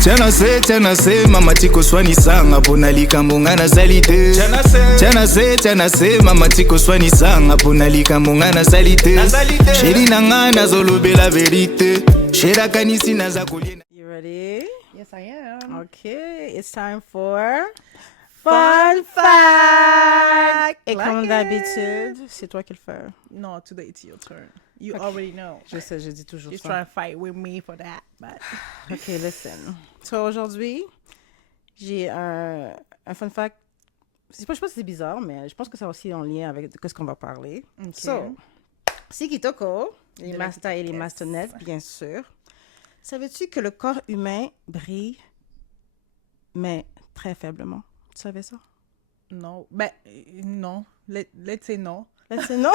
Tiana se mama tiko swani sanga pona likambo nga nazali te. Tiana se mama tiko swani sanga pona likambo nga nazali te. Sheri na nga nazolobela verite. Shera kanisi naza kolie. You ready? Yes, I am. Okay, it's time for Fun Fact! Et comme d'habitude, c'est toi qui le fais. No, today it's your turn. You already know. Je sais, je dis toujours You're ça. trying to fight with me for that, but... Okay, listen. So, aujourd'hui, j'ai un fun fact. Je sais pas si c'est bizarre, mais je pense que c'est aussi en lien avec ce qu'on va parler. Okay. So, Sikitoko, les De masters et les yes. masternettes, bien sûr. Savais-tu que le corps humain brille, mais très faiblement? Tu savais ça? No, but no. Let's say no. Non?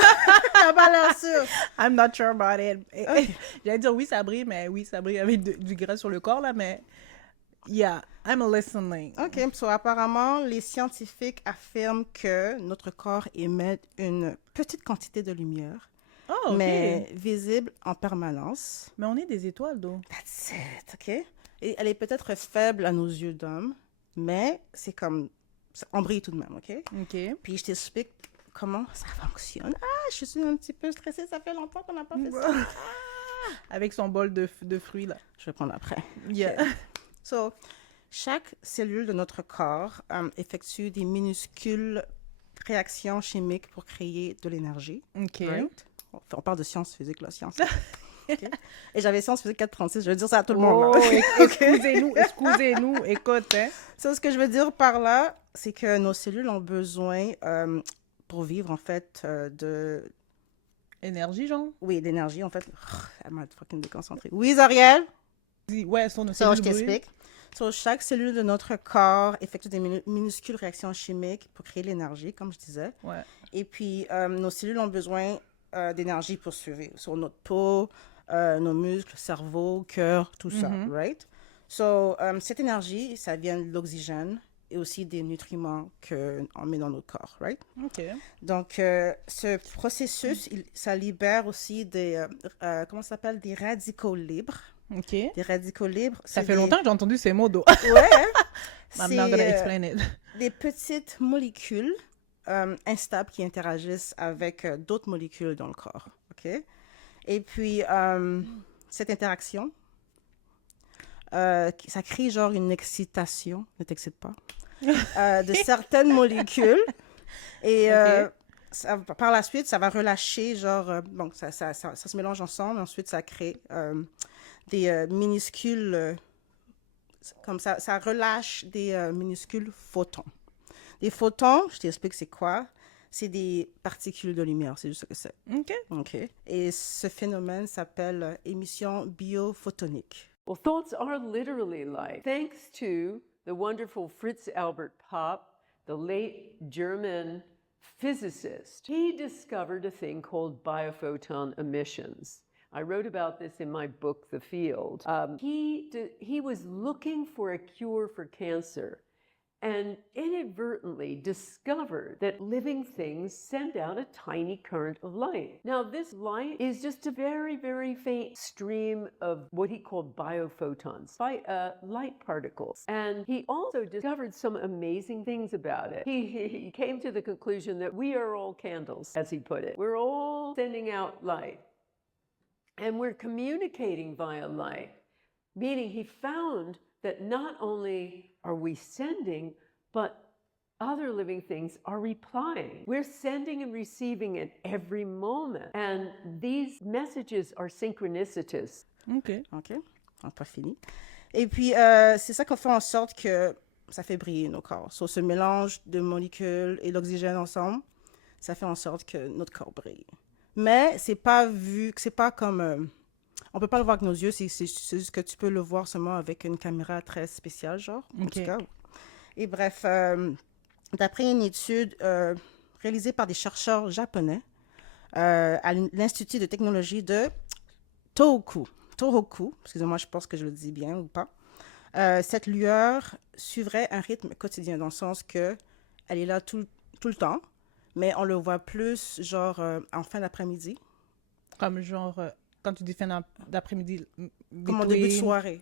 T'as pas l'air sûr. I'm not sure about it. Okay. J'allais dire oui, ça brille, mais oui, ça brille avec du gras sur le corps, là, mais... Yeah, I'm listening. OK. So, apparemment, les scientifiques affirment que notre corps émet une petite quantité de lumière, Oh, OK. mais visible en permanence. Mais on est des étoiles, donc. That's it, OK? Et elle est peut-être faible à nos yeux d'hommes, mais c'est comme... On brille tout de même, OK? OK. Puis je t'explique comment ça fonctionne. Ah, je suis un petit peu stressée. Ça fait longtemps qu'on n'a pas fait ça. Avec son bol de fruits, là. Je vais prendre après. Yeah. So, chaque cellule de notre corps effectue des minuscules réactions chimiques pour créer de l'énergie. OK. Right? On parle de sciences physiques, là, sciences. Okay. Et j'avais sciences physiques 436, je veux dire ça à tout le monde. Là. Excusez-nous, écoute, hein. So, ce que je veux dire par là, c'est que nos cellules ont besoin, pour vivre, en fait, de... Énergie, genre? Oui, d'énergie, en fait. Elle m'a fucking déconcentrée. Oui, Zariel? Ouais, son So, je t'explique. So, chaque cellule de notre corps effectue des minuscules réactions chimiques pour créer l'énergie, comme je disais. Ouais. Et puis, nos cellules ont besoin d'énergie pour survivre. Sur notre peau, nos muscles, cerveau, cœur, tout ça, right? So, cette énergie, ça vient de l'oxygène et aussi des nutriments qu'on met dans notre corps, right? OK. Donc, ce processus, ça libère aussi des, comment ça s'appelle, des radicaux libres. OK. Des radicaux libres. Ça c'est fait longtemps que j'ai entendu ces mots, d'eau. Ouais. I'm not gonna explain it. Des petites molécules instables qui interagissent avec d'autres molécules dans le corps, OK? Et puis, cette interaction, ça crée genre une excitation, ne t'excite pas, de certaines molécules. Et ça, par la suite, ça va relâcher, genre, bon, ça se mélange ensemble, ensuite ça crée des minuscules, comme ça relâche des minuscules photons. Des photons, je t'explique c'est quoi. C'est des particules de lumière, c'est juste ce que c'est. OK. OK. Et ce phénomène s'appelle émission biophotonique. Well, thoughts are literally light. Thanks to the wonderful Fritz Albert Popp, the late German physicist, he discovered a thing called biophoton emissions. I wrote about this in my book, The Field. He was looking for a cure for cancer and inadvertently discovered that living things send out a tiny current of light. Now, this light is just a very, very faint stream of what he called biophotons, light particles. And he also discovered some amazing things about it. He came to the conclusion that we are all candles, as he put it. We're all sending out light. And we're communicating via light, meaning he found that not only are we sending, but other living things are replying. We're sending and receiving at every moment. And these messages are synchronicitous. OK. OK? On n'a pas fini. Et puis, c'est ça qu'on fait en sorte que ça fait briller nos corps. Sur ce mélange de molécules et d'oxygène ensemble, ça fait en sorte que notre corps brille. Mais c'est pas vu, c'est pas comme... on peut pas le voir avec nos yeux, c'est juste que tu peux le voir seulement avec une caméra très spéciale, genre, en tout cas. Et bref, d'après une étude réalisée par des chercheurs japonais à l'Institut de technologie de Tohoku, excusez-moi, je pense que je le dis bien ou pas, cette lueur suivrait un rythme quotidien, dans le sens que elle est là tout le temps, mais on le voit plus, genre, en fin d'après-midi. Comme genre, quand tu dis fin d'après-midi... Comme en début de soirée.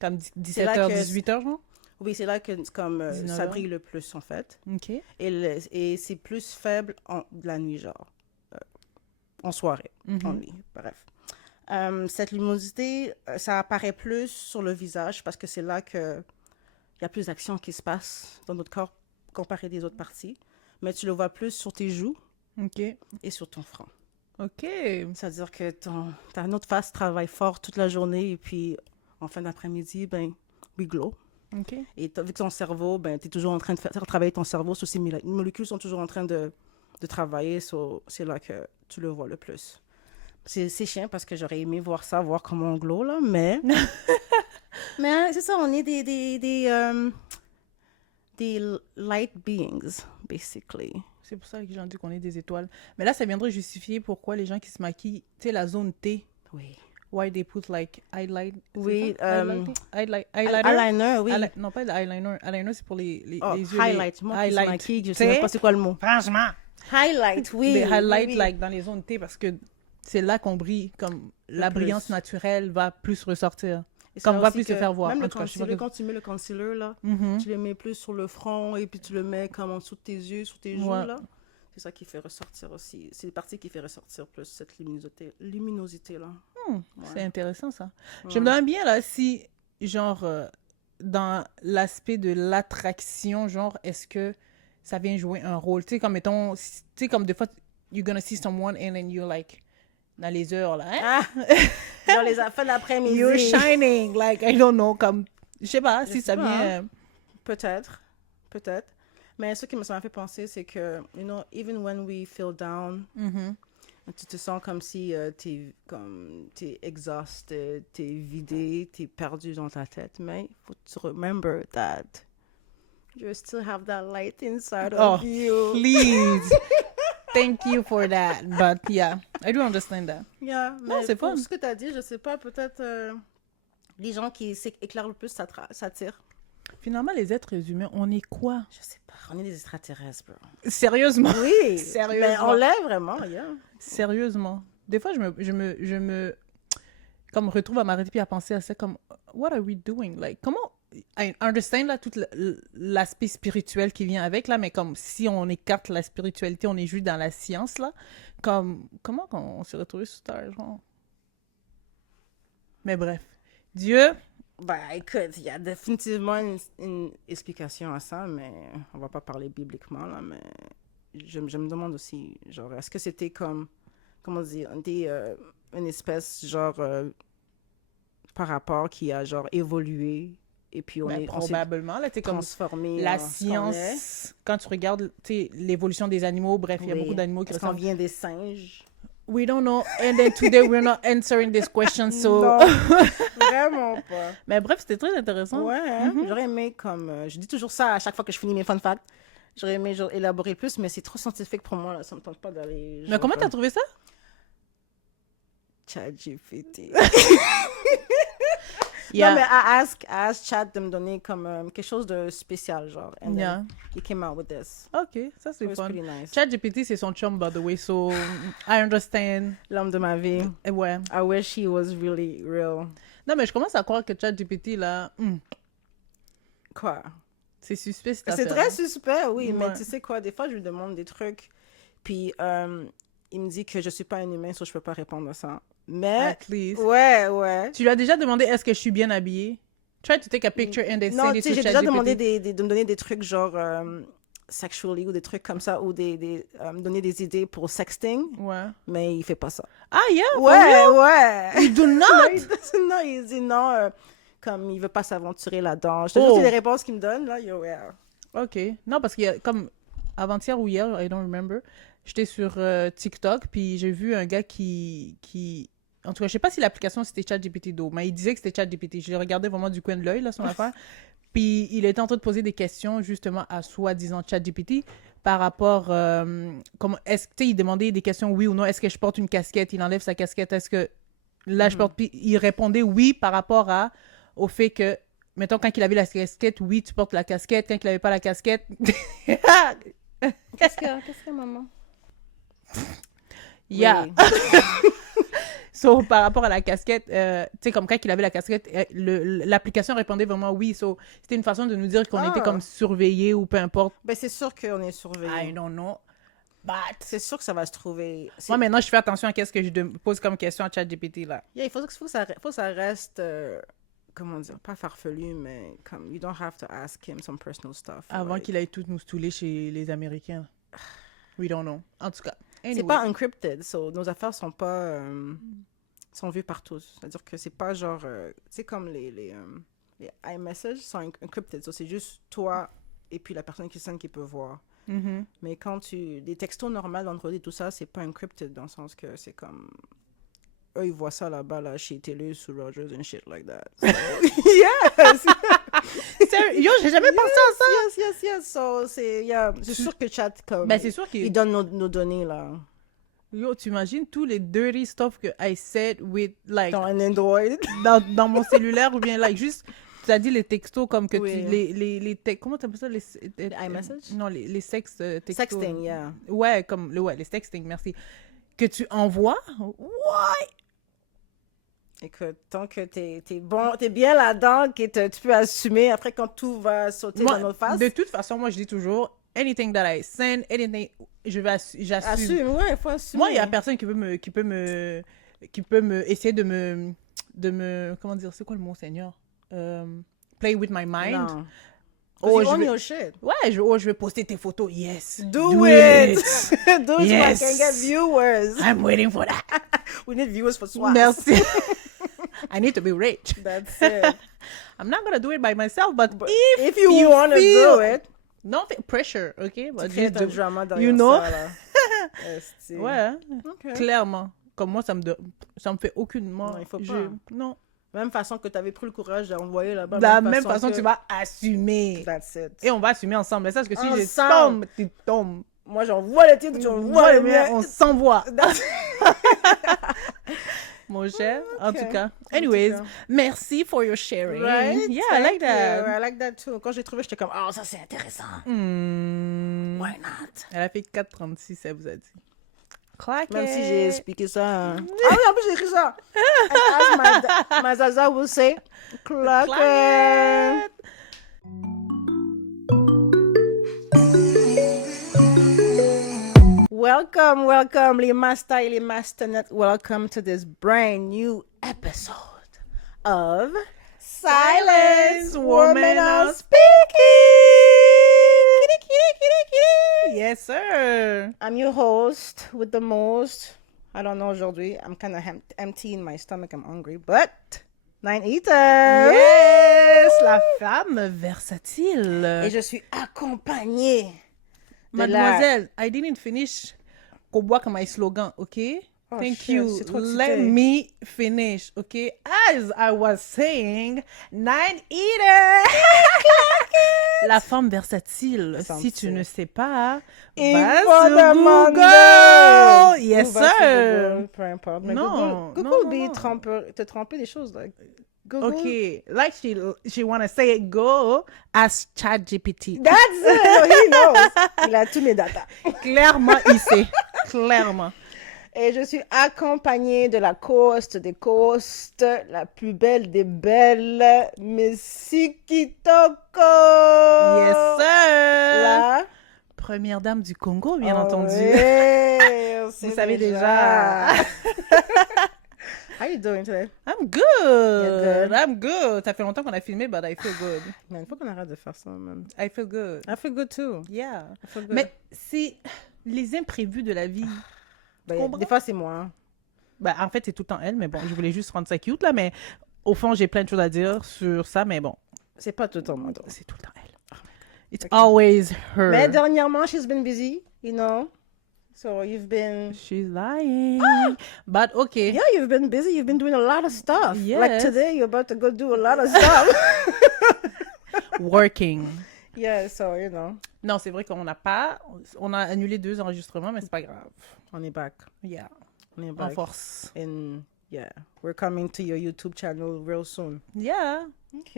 Comme C'est là 17h, que- 18h, genre? Oui, c'est là que comme, 19 ça heures. brille le plus, en fait. OK. Et c'est plus faible de la nuit, genre. En soirée, en Mhm. nuit, bref. Cette luminosité, ça apparaît plus sur le visage parce que c'est là que il y a plus d'action qui se passe dans notre corps comparé des autres parties. Mais tu le vois plus sur tes joues OK. et sur ton front. OK. C'est-à-dire que ta notre face travaille fort toute la journée et puis en fin d'après-midi, ben, we glow. OK. Et vu que ton cerveau, ben, tu es toujours en train de faire travailler ton cerveau, sur ces molécules sont toujours en train de travailler, c'est là que tu le vois le plus. C'est chiant parce que j'aurais aimé voir ça, voir comment on glow, là, mais... mais c'est ça, on est des light beings, basically. C'est pour ça que les gens disent qu'on est des étoiles. Mais là, ça viendrait justifier pourquoi les gens qui se maquillent, tu sais, la zone T, Oui. why they put like highlight. c'est Oui, ça? Highlighter? Eyeliner, oui. Non, pas de eyeliner. Eyeliner, c'est pour les Oh, yeux. highlight. Moi, qui se highlight. maquille, je Tu sais même pas c'est quoi le mot. Franchement. Highlight, oui. Des highlights, oui. like, dans les zones T, parce que c'est là qu'on brille, comme la plus. brillance naturelle va plus ressortir. Et c'est Comme là on va aussi plus se que faire voir. Même En le tout cas, je sais pas concealer, que- quand tu mets le concealer, là, Mhm. tu le mets plus sur le front et puis tu le mets comme en dessous de tes yeux, sur tes joues, Ouais. là. C'est ça qui fait ressortir aussi. C'est les parties qui fait ressortir plus cette luminosité-là. C'est intéressant, ça. Ouais. Je me demande bien, là, si, genre, dans l'aspect de l'attraction, genre, est-ce que ça vient jouer un rôle? Tu sais, comme, mettons, tu sais, comme des fois, you're gonna see someone and then you're like, dans les heures, là, hein? Ah! Dans les affaires d'après-midi. You're shining, like, I don't know, comme, je sais pas, si sais ça pas, vient... hein. Peut-être. Mais ce qui ça m'a fait penser, c'est que, you know, even when we feel down, Mhm. tu te sens comme si t'es exhausted, t'es vidé, t'es perdu dans ta tête. Mais il faut que tu remember that you still have that light inside Oh, of you. please. Thank you for that. But yeah, I do understand that. Yeah, Non, mais c'est pour fun. ce que tu as dit, je sais pas, peut-être les gens qui s'éclairent le plus, ça t'attire. Finalement, les êtres humains, on est quoi? Je sais pas, on est des extraterrestres, bro. Sérieusement? Oui, Sérieusement. mais on l'est vraiment, yeah. Sérieusement. Des fois, je me comme retrouve à m'arrêter puis à penser à ça comme what are we doing? Like comment I understand là tout l'aspect spirituel qui vient avec là, mais comme si on écarte la spiritualité, on est juste dans la science là, comme comment on s'est retrouvé sur Terre, genre. Mais bref, Dieu, Ben, écoute, il y a définitivement une explication à ça, mais on va pas parler bibliquement, là, mais je me demande aussi, genre, est-ce que c'était comme, comment dire, une espèce, genre, par rapport qui a, genre, évolué, et puis on s'est probablement là, tu sais comme transformé la en ce qu'on est. science, quand tu regardes tu sais, l'évolution des animaux, bref, il y a Oui. beaucoup d'animaux qui Est-ce qu'on ressemblent. vient des singes? We don't know. And then today we're not answering this question. So, Non, vraiment pas. mais bref, c'était très intéressant. Ouais, hein? J'aurais aimé comme... je dis toujours ça à chaque fois que je finis mes fun facts. J'aurais aimé genre, élaborer plus, mais c'est trop scientifique pour moi, là. Ça me tente pas d'aller... Mais comment t'as trouvé ça? ChatGPT. Yeah. Non, mais I ask Chat de me donner comme quelque chose de spécial, genre. And Yeah. then he came out with this. Ok, ça It c'est was fun. pretty nice. ChatGPT, c'est son chum, by the way, so I understand. L'homme de ma vie. Et ouais. I wish he was really real. Non, mais je commence à croire que ChatGPT, là, Quoi? c'est suspect cette C'est affaire. très suspect, oui, mais Ouais. tu sais quoi, des fois, je lui demande des trucs, puis il me dit que je suis pas un humain, so je peux pas répondre à ça. Mais, At least. ouais. Tu lui as déjà demandé est-ce que je suis bien habillée? Try to take a picture and then Non, send tu it sais, to j'ai déjà ChatGPT. demandé de me donner des trucs genre sexually ou des trucs comme ça, ou me donner des idées pour sexting, Ouais. mais il fait pas ça. Ah, yeah? for real? Ouais. You do Non, not? non, il dit non, comme il veut pas s'aventurer là-dedans. Je te Oh. jure, c'est les réponses qu'il me donne, là, yo, yeah. Ok. Non, parce qu'il y a comme avant-hier ou hier, I don't remember, j'étais sur TikTok, puis j'ai vu un gars qui... En tout cas, je sais pas si l'application c'était ChatGPT d'eau, mais il disait que c'était ChatGPT. Je l'ai regardé vraiment du coin de l'œil, là, son affaire. Puis il était en train de poser des questions, justement, à soi-disant ChatGPT par rapport... comment, est-ce que, tu sais, il demandait des questions, oui ou non. Est-ce que je porte une casquette? Il enlève sa casquette. Est-ce que... Là, je porte... Puis il répondait oui par rapport au fait que... Mettons, quand il avait la casquette, oui, tu portes la casquette. Quand il avait pas la casquette... Qu'est-ce que maman? Yeah. Oui. So, par rapport à la casquette, tu sais, comme quand il avait la casquette, l'application répondait vraiment oui. So, c'était une façon de nous dire qu'on était comme surveillés ou peu importe. Ben, c'est sûr qu'on est surveillé. I don't know. But... C'est sûr que ça va se trouver. Moi, maintenant, je fais attention à qu'est-ce que je pose comme question à ChatGPT, là. Yeah, il faut que ça reste, comment dire, pas farfelu, mais comme, you don't have to ask him some personal stuff. Avant qu'il aille tout nous stouler chez les Américains. We don't know. En tout cas. Anyway. C'est pas encrypted, so nos affaires sont pas, sont vues par tous. C'est-à-dire que c'est pas genre, c'est comme les iMessages sont encrypted, so c'est juste toi et puis la personne qui sonne qui peut voir. Mm-hmm. Mais quand des textos normaux d'Android et tout ça, c'est pas encrypted dans le sens que c'est comme... Eux, ils voient ça là-bas, là, chez TELUS ou Rogers and shit like that. So... yes! Yo, j'ai jamais pensé à ça! Yes. So, c'est sûr que chat, comme... Ben, c'est sûr il donne nos données, là. Yo, tu imagines tous les dirty stuff que I said with, like... Dans un Android. dans mon cellulaire ou bien, like, juste... Tu as dit les textos comme que Oui. comment tu appelles ça? Les iMessage? Non, les textos. Sexting, yeah. Ouais, comme les sexting, merci. Que tu envoies? Ouais! Écoute, tant que t'es bien là-dedans, que tu peux assumer, après quand tout va sauter dans nos faces. De toute façon, moi, je dis toujours, anything that I send, anything, j'assume. Assume, ouais, il faut assumer. Moi, il y a personne qui peut me essayer de me, comment dire, c'est quoi le mot, Seigneur? Play with my mind. Non. Oh, you own your shit. Ouais, je vais poster tes photos. Yes. Do it. Do it Yes. so I can get viewers. I'm waiting for that. We need viewers for SWAT. Merci. I need to be rich. That's it. I'm not gonna do it by myself, but If you want to do it, don't feel pressure, okay? But crée just un do- drama dans you know? ça, là. Esti. Ouais, Ok. clairement. Comme moi, ça me fait aucunement. Non, il faut pas. Non. Même façon que tu avais pris le courage d'envoyer là-bas. De la même façon, tu vas assumer. That's it. Et on va assumer ensemble. Mais ça, parce que si je Ensemble. tombe, tu tombes. Moi, j'envoie le titre, tu envoies le mien. On s'envoie. That's- Mon cher, en Ok. tout cas. En Anyways, tout cas. merci for your sharing. Right? Yeah, I like Thank you. that. I like that too. Quand j'ai trouvé, j'étais comme, oh, ça c'est intéressant. Hmm. Why not? Elle a fait 4,36, elle vous a dit. Clack Même si it. j'ai expliqué ça. Hein. Ah oui, en plus, j'ai écrit ça. And as my Zaza will say, clack Clack it. it. Welcome, les masters et les masternettes. Welcome to this brand new episode of Silence Women Are Speaking. Yes, sir. I'm your host with the most. I don't know aujourd'hui. I'm kind of empty in my stomach. I'm hungry, but 9 Eater. Yes, la femme versatile. Et je suis accompagnée de Mademoiselle, I didn't finish Koboak my slogan, okay? Oh, Thank shit, you. c'est trop Let excité. me finish, okay? As I was saying, 9 Eater. La femme versatile. Ça me Si tu fait. ne sais pas, Il va faut sur demander. Google. Yes, Ou va sur sir. Google, peu importe. Mais Non, Google non, be non. te tromper des choses. Like, Google. Okay, like she wanna say it, go ask ChatGPT. That's it. He knows. Il a tous mes datas. Clairement, il sait. Clairement. Et je suis accompagnée de la coast des coastes, la plus belle des belles, Missy Kitoko. Yes, sir. Là. Première dame du Congo, bien Oh, entendu. ouais, on sait Vous savez déjà. How you doing today? I'm You're good. good? I'm good. Ça fait longtemps qu'on a filmé, but I feel good. Man, faut qu'on arrête de faire ça, man. I feel good. I feel good too. Yeah. I feel good. Mais c'est les imprévus de la vie. Ben, comprends? des fois, c'est moi. Hein. Ben, en fait, c'est tout le temps elle, mais bon, je voulais juste rendre ça cute, là, mais au fond, j'ai plein de choses à dire sur ça, mais bon, C'est pas tout le temps moi. donc. c'est tout le temps elle. It's always her. Mais dernièrement, she's been busy, you know. So you've been... She's lying. But okay. Yeah, you've been busy. You've been doing a lot of stuff. Like Yes. today, you're about to go do a lot of stuff. Working. Yeah, so, you know. Non, c'est vrai qu'on n'a pas... On a annulé 2 enregistrements, mais c'est pas grave. On est back. Yeah. On est En back. force. And yeah, we're coming to your YouTube channel real soon. Yeah. OK.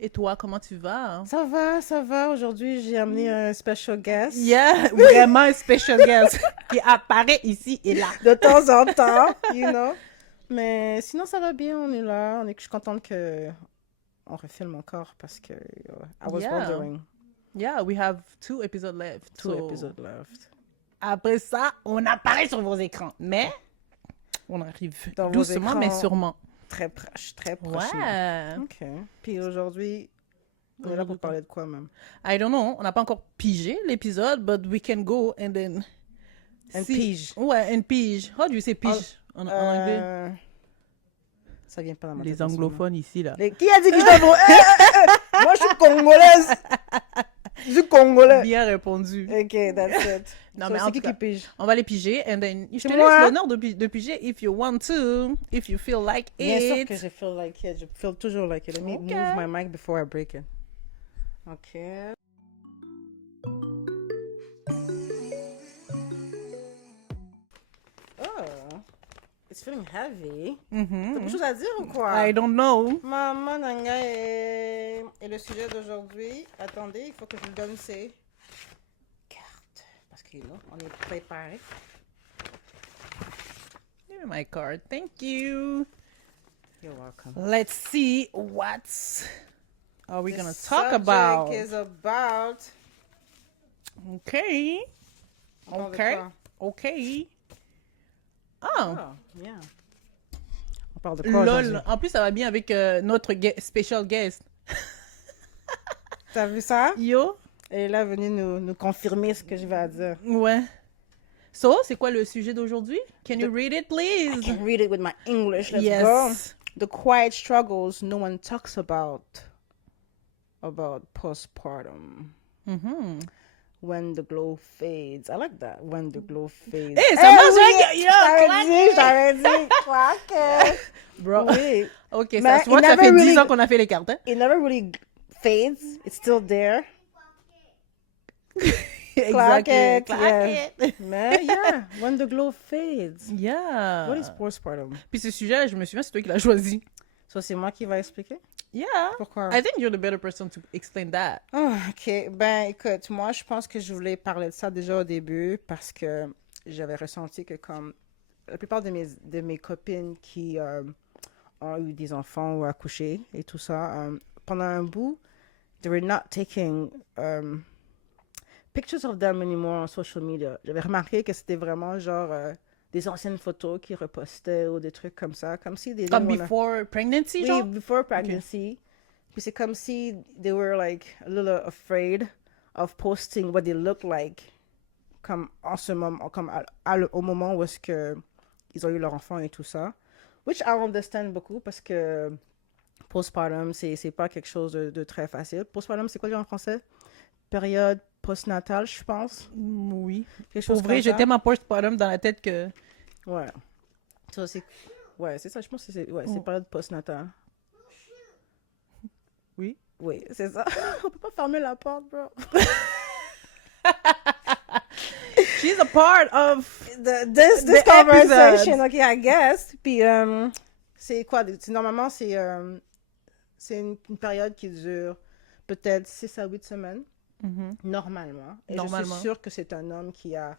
Et toi, comment tu vas? Ça va. Aujourd'hui, j'ai amené un special guest. Yeah, vraiment un special guest qui apparaît ici et là. De temps en temps, you know. Mais sinon, ça va bien, on est là. Je suis contente que on refilme encore parce que I was Yeah. wondering. Yeah, we have 2 episodes left. Two so- episodes left. Après ça, on apparaît sur vos écrans. Mais on arrive Dans vos doucement, mais écrans. sûrement. Très proche, très proche. Ouais. OK. Puis aujourd'hui, on est là pour parler de quoi même? I don't know. On n'a pas encore pigé l'épisode, but we can go and then... And see- pige. Ouais, and pige. How do you say pige en anglais? Ça vient pas dans ma Les tête en ce moment. anglophones ici, là. Qui a dit que j'étais bon? Moi, je suis congolaise. Je suis congolais. Bien répondu. OK, that's it. Non, So, mais en c'est tout qui cas, pige? on va les piger, and then je te C'est laisse moi. l'honneur de piger if you want to, if you feel like Bien sûr it. que je feel like it. Je feel toujours like it. Let me Okay. move my mic before I break it. OK. Oh, it's feeling heavy. T'as quelque chose à dire ou quoi? I don't know. Maman Nanga et le sujet d'aujourd'hui. Attendez, il faut que je vous donne ces cartes. Parce que là, on est préparé. Here's my card. Thank you. You're welcome. Let's see what are we The gonna talk subject about. is about... Okay. On parle de Okay. quoi? Okay. Oh. Oh, yeah. On parle de quoi aujourd'hui? Lol. En plus, ça va bien avec notre special guest. T'as vu ça? Yo. Elle est là venue nous confirmer ce que je vais dire. Ouais. So, c'est quoi le sujet d'aujourd'hui? Can you read it, I please? can read it with my English. Let's Yes. go. The quiet struggles no one talks about postpartum. Mhm. When the glow fades. I like that. When the glow fades. Eh, ça marche, oui, hein? Yo, je t'avais dit. Claqué. Bro. Oui. Ok, Mais ça se voit, it ça never fait 10 really- ans qu'on a fait les cartes. Hein? It never really fades. It's still there. Clack it, Clack it. Mais yeah, when the glow fades. Yeah. What is postpartum? Puis ce sujet, je me souviens, c'est toi qui l'as choisi. So c'est moi qui va expliquer? Yeah. Pourquoi? I think you're the better person to explain that. Oh, ok, ben écoute, moi je pense que je voulais parler de ça déjà au début parce que j'avais ressenti que comme la plupart de mes copines qui ont eu des enfants ou accouché et tout ça, pendant un bout, they were not taking pictures of them anymore on social media. J'avais remarqué que c'était vraiment genre des anciennes photos qu'ils repostaient ou des trucs comme ça, comme si des Comme gens- before pregnancy, oui, genre? before pregnancy. Puis c'est comme si they were like a little afraid of posting what they look like comme en ce moment, comme au moment où est-ce que ils ont eu leur enfant et tout ça. Which I understand beaucoup parce que postpartum, c'est pas quelque chose de très facile. Postpartum, c'est quoi dire en français? Période postnatale, je pense. Oui. Quelque Pour chose vrai, comme j'ai ça. tellement postpartum dans la tête que... Ouais. Ça, c'est... Ouais, c'est ça, je pense que c'est période postnatale. Oui. Oui, c'est ça. On peut pas fermer la porte, bro. She's a part of... This The conversation, episode. okay, I guess. Puis, c'est quoi? Normalement, c'est une période qui dure peut-être 6 à 8 semaines, normalement. Et Normalement. je suis sûre que c'est un homme qui a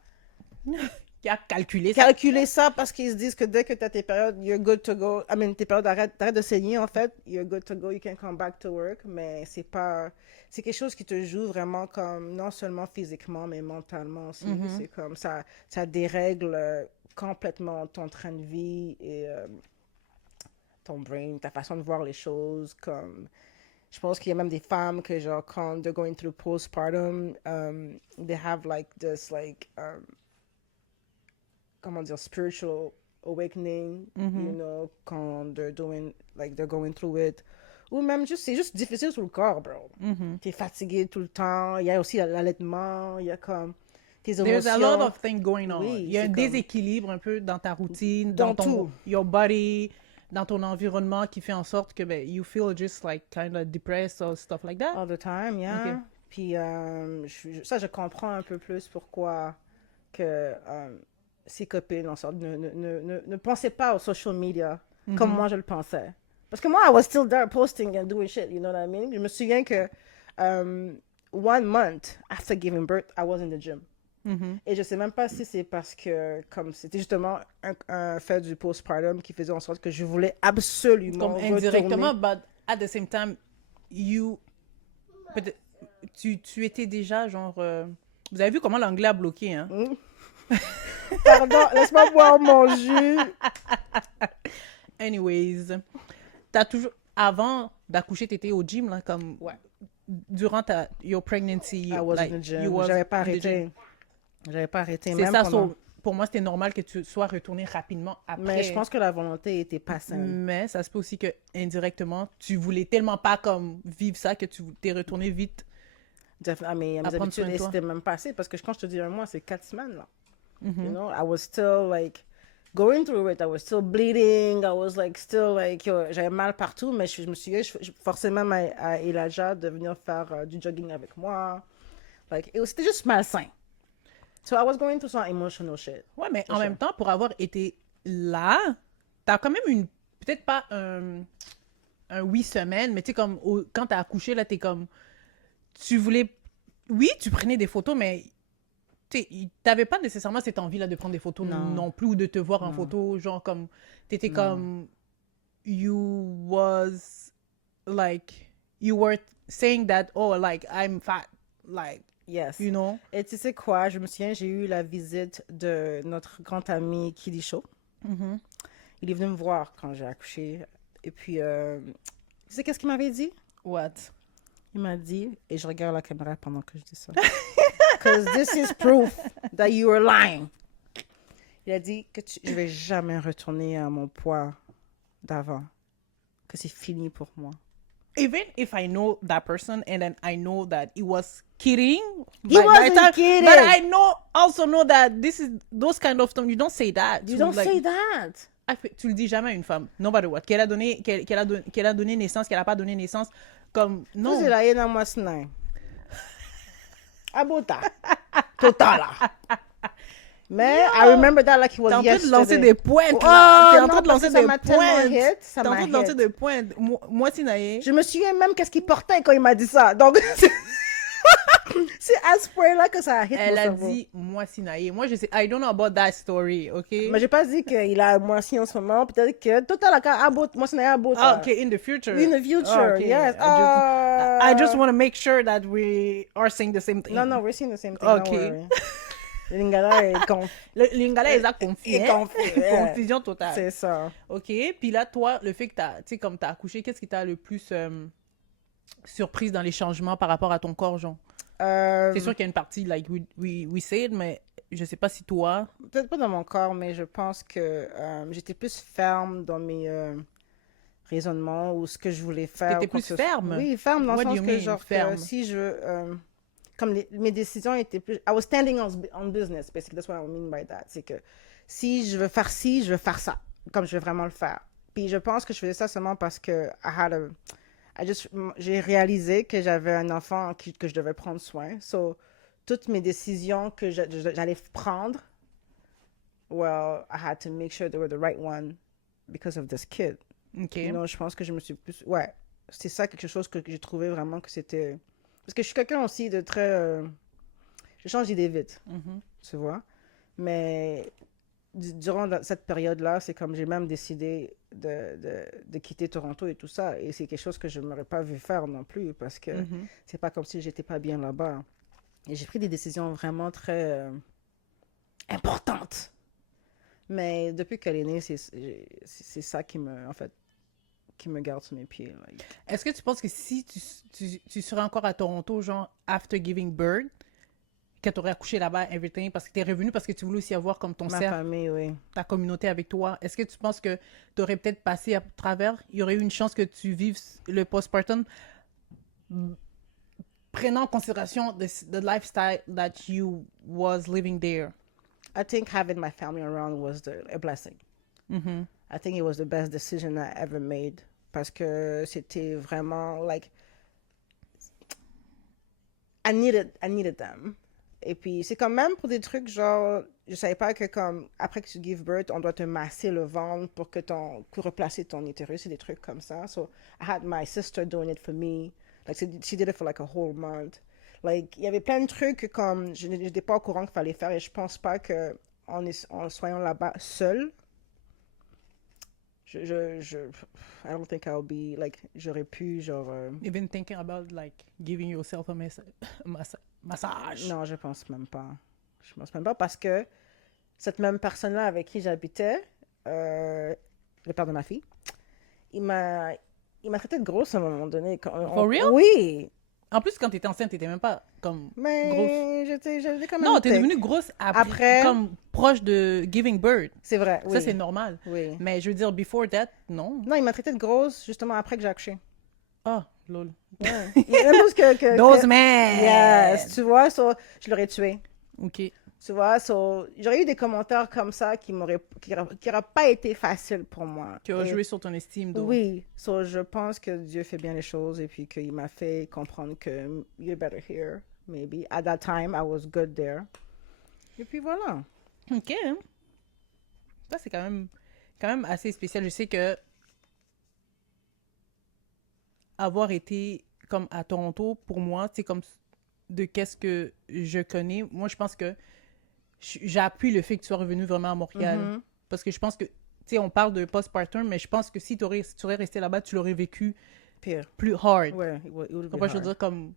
Qui a calculé ça. calculé ça parce qu'ils se disent que dès que tu as tes périodes, you're good to go. I mean, tes périodes t'arrêtes de saigner, en fait, you're good to go, you can come back to work. Mais c'est pas... C'est quelque chose qui te joue vraiment comme, non seulement physiquement, mais mentalement aussi. C'est comme ça dérègle complètement ton train de vie et ton brain, ta façon de voir les choses. Comme, je pense qu'il y a même des femmes que, genre, quand they're going through postpartum, they have like this, like, comment dire, spiritual awakening, you know, quand they're going through it. Ou même juste, c'est juste difficile sur le corps, bro. T'es fatigué tout le temps. Il y a aussi l'allaitement. Il y a comme tes émotions. There's a lot of things going on. Oui, Il y a c'est un comme- déséquilibre un peu dans ta routine, Dans dans ton tout. your body, dans ton environnement qui fait en sorte que ben, you feel just like kind of depressed or stuff like that. All the time, yeah. Ok. Puis ça, je comprends un peu plus pourquoi que ses copines, en sorte, ne pensaient pas aux social media comme moi je le pensais. Parce que moi, I was still there posting and doing shit, you know what I mean? Je me souviens que 1 month after giving birth, I was in the gym. Et je sais même pas si c'est parce que, comme c'était justement un fait du postpartum qui faisait en sorte que je voulais absolument Comme indirectement, retourner. but at the same time, peut-être- tu étais déjà genre... Vous avez vu comment l'anglais a bloqué, hein? Pardon, laisse-moi boire mon jus. Anyways, t'as toujours... Avant d'accoucher, t'étais au gym, là, comme... Ouais. Durant your pregnancy, I was like, in the gym. you was J'avais pas in the arrêté. gym. J'avais pas arrêté. C'est Même ça, pendant... pour moi, c'était normal que tu sois retourné rapidement après. Mais je pense que la volonté était pas saine. Mais ça se peut aussi que indirectement, tu voulais tellement pas comme vivre ça que tu t'es retourné vite. Mes prendre habitudes, soin de et toi. c'était même pas assez parce que quand je te dis un mois, c'est 4 semaines, là. Mm-hmm. You know, I was still, like, going through it. I was still bleeding. I was, like, still, like, j'avais mal partout, mais je me suis je forçais même à Elijah de venir faire du jogging avec moi. Like, c'était juste malsain. So I was going through some emotional shit. Ouais, mais en sure. même temps, pour avoir été là, t'as quand même peut-être pas un 8 semaines, mais tu sais, comme quand t'as accouché, là, t'es comme, tu voulais, oui, tu prenais des photos, mais t'avais pas nécessairement cette envie-là de prendre des photos non plus, ou de te voir en photo, genre comme, t'étais comme, you were saying that, oh, like, I'm fat, like, Yes. you know? Et tu sais quoi, je me souviens, j'ai eu la visite de notre grand ami Kili Show. Mm-hmm. Il est venu me voir quand j'ai accouché. Et puis, tu sais qu'est-ce qu'il m'avait dit? What? Il m'a dit, et je regarde la caméra pendant que je dis ça. Because this is proof that you are lying. Il a dit que je vais jamais retourner à mon poids d'avant. Que c'est fini pour moi. Even if I know that person and then I know that he was kidding, He wasn't kidding. But I also know that this is those kind of things. You don't say that. You don't say that. Tu le dis jamais à une femme, no matter what. Qu'elle a donné naissance, qu'elle a pas donné naissance, comme non. Tu sais, là, il y a moi, c'est Abota. Total. Mais I remember that like it was T'es en train de yesterday. lancer des pointes. Oh, là. T'es en non, train de parce lancer que ça des m'a tellement pointes. hit, ça T'es en m'a train de lancer hit. des pointes. Moi, Sinaï. Je me souviens même qu'est-ce qu'il portait quand il m'a dit ça. Donc, c'est à ce point-là que ça a hit Elle mon a cerveau. dit moi Sinaï. Moi, je sais, I don't know about that story, ok? Mais j'ai pas dit qu'il a moisi en ce moment. Peut-être que total, moi, c'est un beau. Ah, okay, in the future. In the future, Okay. yes. I just want to make sure that we are saying the same thing. No, we're seeing the same thing. Okay. Don't worry. Le Lingala est Le Lingala, ils ont confié. est confus, yeah. Confusion totale. C'est ça. OK. Puis là, toi, le fait que tu sais, comme t'as accouché, qu'est-ce qui t'a le plus surprise dans les changements par rapport à ton corps, genre? C'est sûr qu'il y a une partie, like, we said, mais je sais pas si toi... Peut-être pas dans mon corps, mais je pense que j'étais plus ferme dans mes raisonnements ou ce que je voulais faire. T'étais plus ferme? Oui, ferme dans What le do sens you que, mean, genre, ferme? que si je... comme mes décisions étaient plus... I was standing on business, basically. That's what I mean by that. C'est que si je veux faire ci, je veux faire ça. Comme je veux vraiment le faire. Puis je pense que je faisais ça seulement parce que j'ai réalisé que j'avais un enfant que je devais prendre soin. So, toutes mes décisions que j'allais prendre, well, I had to make sure they were the right one because of this kid. OK. Non, je pense que je me suis plus... Ouais, c'est ça quelque chose que j'ai trouvé vraiment que c'était... Parce que je suis quelqu'un aussi de très... Je change d'idée vite, tu vois. Mais durant cette période-là, c'est comme j'ai même décidé de quitter Toronto et tout ça. Et c'est quelque chose que je ne m'aurais pas vu faire non plus parce que c'est pas comme si j'étais pas bien là-bas. Et j'ai pris des décisions vraiment très importantes. Mais depuis qu'elle est née, c'est ça qui me, en fait, qui me garde sur mes pieds. Like. Est-ce que tu penses que si tu serais encore à Toronto, genre, after giving birth, que tu aurais accouché là-bas, everything, parce que tu es revenu parce que tu voulais aussi avoir comme ton Ma cercle, famille, oui. ta communauté avec toi, est-ce que tu penses que tu aurais peut-être passé à travers, il y aurait eu une chance que tu vives le postpartum prenant en considération the lifestyle that you was living there? I think having my family around was a blessing. I think it was the best decision I ever made parce que c'était vraiment, like, I needed them. Et puis, c'est quand même pour des trucs genre, je savais pas que comme, après que tu give birth, on doit te masser le ventre pour replacer ton utérus et des trucs comme ça. So, I had my sister doing it for me. Like, she did it for like a whole month. Like, il y avait plein de trucs comme je n'étais pas au courant qu'il fallait faire et je pense pas que en soyant là-bas seul, I don't think I'll be, like, j'aurais pu, genre... Even thinking about, like, giving yourself a massage. Non, je pense même pas. Je pense même pas parce que cette même personne-là avec qui j'habitais, le père de ma fille, il m'a traité de grosse à un moment donné. For real? Oui. En plus, quand t'étais enceinte, t'étais même pas comme grosse. Mais j'étais quand même... Non, t'es devenue grosse Après- comme proche de giving birth. C'est vrai, oui. Ça, c'est normal. Oui. Mais je veux dire, before that, non. Non, il m'a traité de grosse justement après que j'ai accouché. Ah, lol. Ouais. Il y a même chose que... Those men! Yes. Tu vois, je l'aurais tué. OK. Tu vois, j'aurais eu des commentaires comme ça qui n'auraient pas été faciles pour moi. Tu as Et- joué sur ton estime, donc. Oui, je pense que Dieu fait bien les choses et puis qu'il m'a fait comprendre que you're better here, maybe. At that time, I was good there. Et puis voilà. OK. Hein. Ça, c'est quand même assez spécial. Je sais que avoir été comme à Toronto, pour moi, c'est comme de qu'est-ce que je connais. Moi, je pense que j'appuie le fait que tu sois revenu vraiment à Montréal. Mhm. Parce que je pense que, tu sais, on parle de postpartum, mais je pense que si tu aurais resté là-bas, tu l'aurais vécu Pire. plus hard. Ouais, it would be Comprends, je veux hard. dire, comme...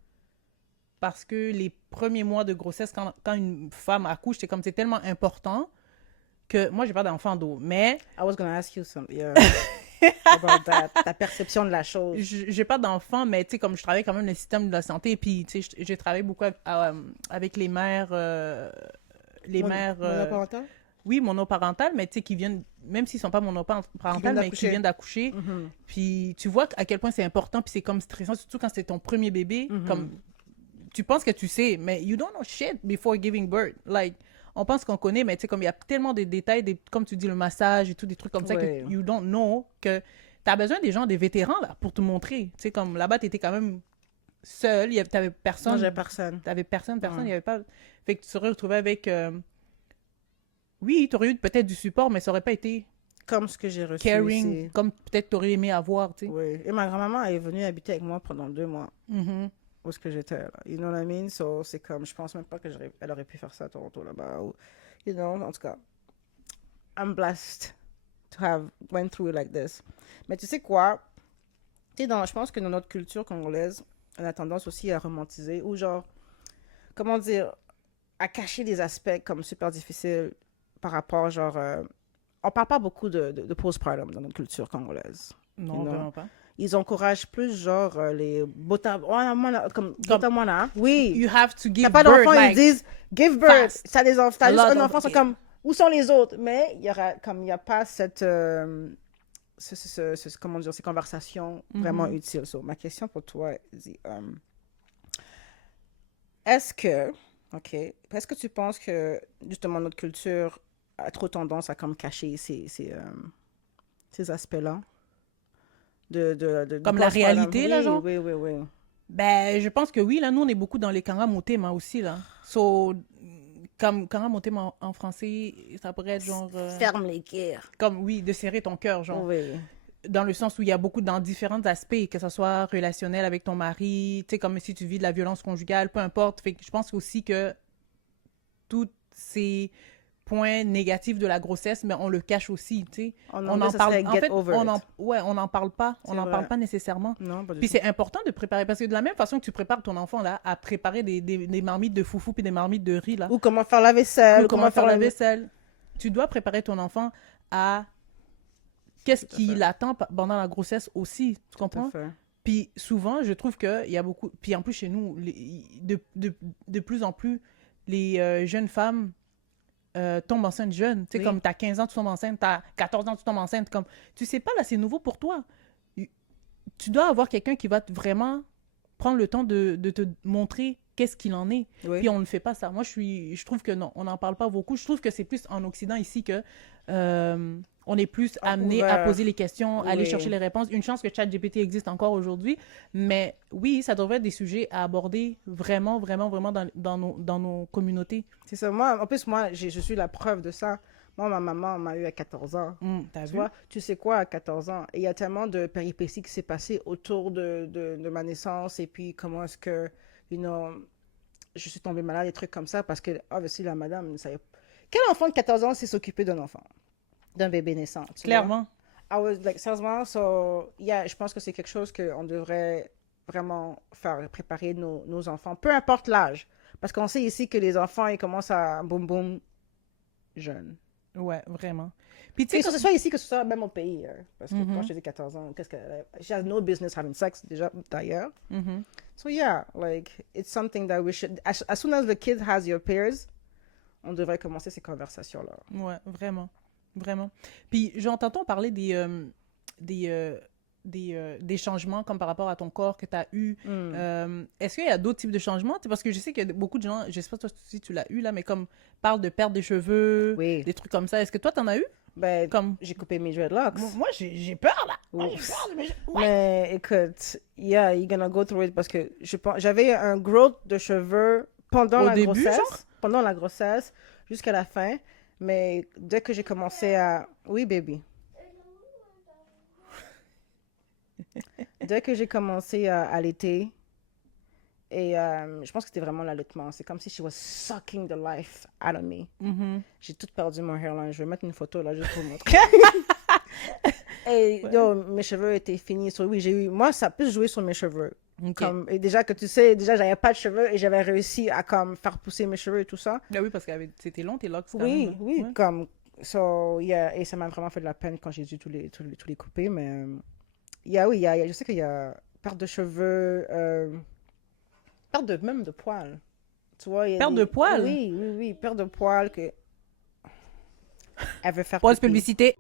Parce que les premiers mois de grossesse, quand une femme accouche, c'est comme, c'est tellement important que... Moi, j'ai pas d'enfant d'eau, mais I was going to ask you something about that. Ta perception de la chose. j'ai pas d'enfant, mais tu sais, comme je travaille quand même dans le système de la santé, et puis, tu sais, j'ai travaillé beaucoup avec les mères... Monoparental? oui, monoparentales, mais tu sais, qui viennent, même s'ils sont pas monoparentales, mais qui viennent d'accoucher. Mhm. Puis tu vois à quel point c'est important, puis c'est comme stressant, surtout quand c'est ton premier bébé. Comme tu penses que tu sais, mais you don't know shit before giving birth. Like, on pense qu'on connaît, mais tu sais, comme il y a tellement de détails, comme tu dis, le massage et tout, des trucs comme ça, Ouais. que you don't know, que tu as besoin des gens, des vétérans, là, pour te montrer. Tu sais, comme là-bas, tu étais quand même seul, t'avais Non, personne. j'ai personne. T'avais personne, Ouais. il n'y avait pas... Fait que tu serais retrouvé avec... Oui, tu aurais eu peut-être du support, mais ça aurait pas été Comme ce que j'ai reçu caring, ici. comme peut-être tu aurais aimé avoir, tu sais. Oui. Et ma grand-maman est venue habiter avec moi pendant 2 mois. Mhm. Où est-ce que j'étais, là. You know what I mean? So, c'est comme, je pense même pas que elle aurait pu faire ça à Toronto, là-bas. Ou, you know, en tout cas, I'm blessed to have went through it like this. Mais tu sais quoi? Tu sais, je pense que dans notre culture congolaise, on a tendance aussi à romantiser ou genre, comment dire, à cacher des aspects comme super difficiles par rapport, genre, on parle pas beaucoup de postpartum dans notre culture congolaise. Non, Non. vraiment pas. Ils encouragent plus, genre, les comme botamwana. Oui. You have to give T'as pas birth, d'enfants, like, ils disent give birth. fast. T'as des enfants, t'as A juste lot un of enfant, c'est kids. comme où sont les autres? Mais il y aura comme il n'y a pas cette comment dire, ces conversations vraiment utiles. So, ma question pour toi est est-ce que tu penses que justement notre culture a trop tendance à comme cacher ces aspects-là de Comme la postpartum? réalité, là, Oui, genre? Oui, oui, oui. Ben, je pense que oui, là, nous, on est beaucoup dans les kangamotema aussi, là. So, comme kangamotema en français, ça pourrait être genre... Ferme les cœurs. comme, oui, de serrer ton cœur, genre. Oui. Dans le sens où il y a beaucoup dans différents aspects, que ce soit relationnel avec ton mari, tu sais, comme si tu vis de la violence conjugale, peu importe. Fait que je pense aussi que tous ces points négatifs de la grossesse, mais on le cache aussi, tu sais. En On anglais, en ça parle, serait en get fait, over it. on n'en parle pas, on C'est n'en vrai. parle pas nécessairement. Non, pas du Puis tout. c'est important de préparer, parce que de la même façon que tu prépares ton enfant, là, à préparer des marmites de foufou puis des marmites de riz, là, Ou comment faire la vaisselle, ou comment faire la vaisselle, tu dois préparer ton enfant à qu'est-ce qui l'attend pendant la grossesse aussi, tu Tout à comprends? fait. Puis souvent, je trouve qu'il y a beaucoup... Puis en plus, chez nous, de plus en plus, les jeunes femmes tombent enceintes jeunes. Tu sais, Oui. comme t'as 15 ans, tu tombes enceinte, t'as 14 ans, tu tombes enceinte. Comme, tu sais pas, là, c'est nouveau pour toi. Tu dois avoir quelqu'un qui va vraiment prendre le temps de te montrer qu'est-ce qu'il en est. Oui. Puis on ne fait pas ça. Moi, je trouve que non, on n'en parle pas beaucoup. Je trouve que c'est plus en Occident ici que on est plus amené à Ouvert. poser les questions, à aller Oui. chercher les réponses. Une chance que ChatGPT existe encore aujourd'hui. Mais oui, ça devrait être des sujets à aborder vraiment, vraiment, vraiment dans nos communautés. C'est ça. Moi, en plus, moi, je suis la preuve de ça. Moi, ma maman m'a eu à 14 ans. T'as Tu vu? vois, tu sais quoi, à 14 ans? Et il y a tellement de péripéties qui s'est passé autour de ma naissance et puis comment est-ce que, you know, je suis tombée malade, des trucs comme ça, parce que, obviously, la madame ne savait pas. Quel enfant de 14 ans sait s'occuper d'un enfant, d'un bébé naissant? Tu vois? Clairement. I was like, sérieusement, so, yeah, je pense que c'est quelque chose qu'on devrait vraiment faire, préparer nos enfants, peu importe l'âge. Parce qu'on sait ici que les enfants, ils commencent à boum boum jeunes. Ouais, vraiment. Puis tu Que sais, ce soit ici, que ce soit même au pays. Parce que Mhm. quand je dis 14 ans, qu'est-ce que. She has no business having sex, déjà, d'ailleurs. Mhm. So, yeah, like, it's something that we should. As soon as the kid has your peers, on devrait commencer ces conversations-là. Ouais, vraiment. Vraiment. Puis j'entends parler des changements comme par rapport à ton corps que tu as eu. Est-ce qu'il y a d'autres types de changements? Tu sais, parce que je sais que beaucoup de gens, je sais pas toi si tu l'as eu là, mais comme parle de perte des cheveux, Oui. des trucs comme ça. Est-ce que toi, t'en as eu? Ben, Comme... j'ai coupé mes dreadlocks. Moi, j'ai peur là. Moi, j'ai Oups. peur de mes... Mais écoute, yeah, you're gonna go through it parce que j'avais un growth de cheveux pendant Au la début, grossesse. genre? Pendant la grossesse, jusqu'à la fin. Mais dès que j'ai commencé à. Oui, baby. Dès que j'ai commencé à allaiter, et je pense que c'était vraiment l'allaitement. C'est comme si she was sucking the life out of me. Mhm. J'ai tout perdu mon hairline. Je vais mettre une photo là juste pour vous montrer. Et yo, mes cheveux étaient finis. So, oui, moi, ça a plus joué sur mes cheveux. Ok. Comme, et déjà que tu sais, déjà, j'avais pas de cheveux et j'avais réussi à comme faire pousser mes cheveux et tout ça. Ah oui, parce que c'était long, tes locks, quand Oui, même, hein. oui, Ouais. comme, so, yeah, et ça m'a vraiment fait de la peine quand j'ai dû tous les couper, mais, oui, je sais qu'il y a perte de cheveux, perte même de poils, tu vois. Perte de poils? Oui, perte de poils que elle veut faire Pause pipi. publicité.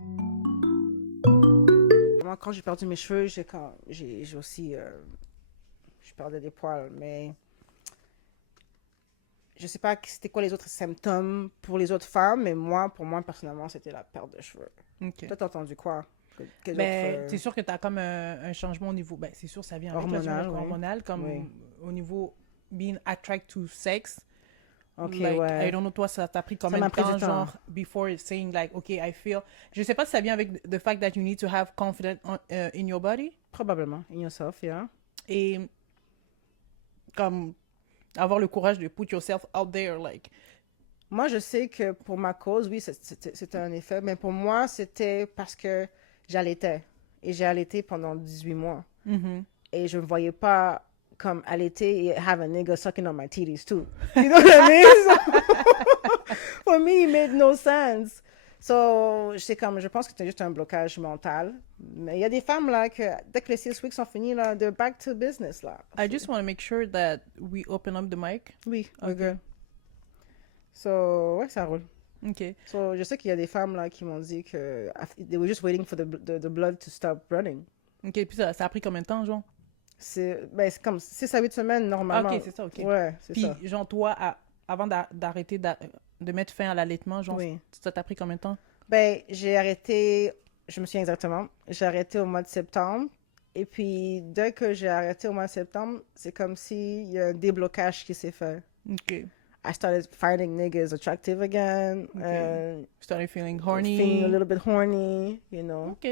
Moi, quand j'ai perdu mes cheveux, j'ai aussi, je perdais des poils, mais je sais pas c'était quoi les autres symptômes pour les autres femmes, mais pour moi, personnellement, c'était la perte de cheveux. Ok. Toi, t'as entendu quoi? Quels Ben, autres, c'est sûr que tu as comme un changement au niveau. Ben, c'est sûr, ça vient avec le hormonal, changement oui. hormonal, comme Oui. au niveau being attracted to sex. Ok, Like, ouais. I don't know, toi, ça t'a pris Ça combien m'a de pris temps, du temps. genre, before saying, like, okay, I feel. Je sais pas si ça vient avec the fact that you need to have confidence in your body. Probablement, in yourself, yeah. Et comme avoir le courage de put yourself out there, like. Moi, je sais que pour ma cause, oui, c'était un effet, mais pour moi, c'était parce que j'allaitais. Et j'ai allaité pendant 18 mois. Mhm. Et je ne me voyais pas comme allaiter et have a nigga sucking on my titties too. You know what I mean? So, for me, it made no sense. So, je pense que c'était juste un blocage mental. Mais il y a des femmes là que dès que les 6 weeks sont finis, là, they're back to business là. I just want to make sure that we open up the mic. Oui, Ok. we're good. So, ouais, ça roule. Ok. So, je sais qu'il y a des femmes là qui m'ont dit que they were just waiting for the blood to stop running. Ok, puis ça a pris combien de temps, genre? C'est comme 6 à 8 semaines normalement. Ah, ok, c'est ça, ok. Ouais, c'est Puis, ça. genre, toi, avant d'arrêter de mettre fin à l'allaitement, genre, Oui. ça t'a pris combien de temps? Ben, j'ai arrêté, je me souviens exactement, j'ai arrêté au mois de septembre. Et puis, dès que j'ai arrêté au mois de septembre, c'est comme s'il y a un déblocage qui s'est fait. Ok. I started finding niggas attractive again. Started feeling horny. Feeling a little bit horny, you know. Ok.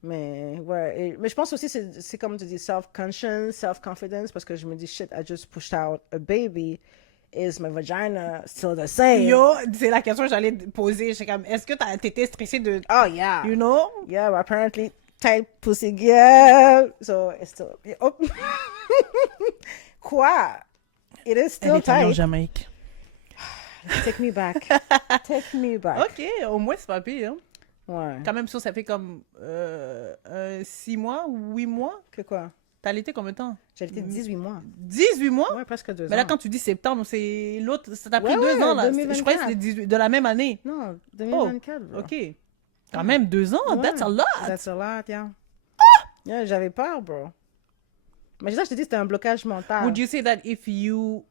Mais, ouais. Mais je pense aussi, c'est comme tu dis, self-conscious, self-confidence, parce que je me dis, shit, I just pushed out a baby. Is my vagina still the same? Yo, c'est la question que j'allais te poser. J'étais comme, est-ce que t'étais stressée de... Oh, yeah. You know? Yeah, but apparently, tight pussy girl. So, it's still... Oh. Quoi? It is Elle still est allée en tight. Jamaïque. Take me back. Take me back. Ok, au moins, c'est pas pire. Hein? Ouais. Quand même, ça fait comme 6 mois ou 8 mois. Que quoi? T'as allaité combien de temps? J'ai été 18 mois. 18 mois? Ouais, presque 2 ans. Mais là, quand tu dis septembre, c'est l'autre, ça t'a pris Ouais, 2 ans, là. 2024. Je croyais que c'était 18 de la même année. Non, 2024, bro. Ok. Quand même 2 ans, Ouais. that's a lot. That's a lot, yeah. Yeah, j'avais peur, bro. Mais ça, je te dis, c'était un blocage mental. Would you say that if you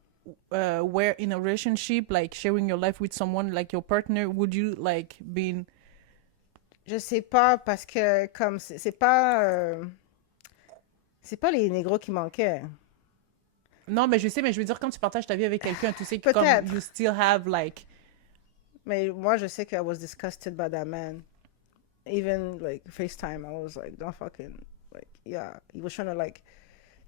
were in a relationship, like sharing your life with someone, like your partner, would you like being... Je sais pas, parce que comme c'est pas les négros qui manquaient. Non, mais je sais, mais je veux dire, quand tu partages ta vie avec quelqu'un, tu sais que comme Peut-être. you still have like... Mais moi, je sais que I was disgusted by that man. Even like FaceTime, I was like, don't fucking like, yeah. He was trying to like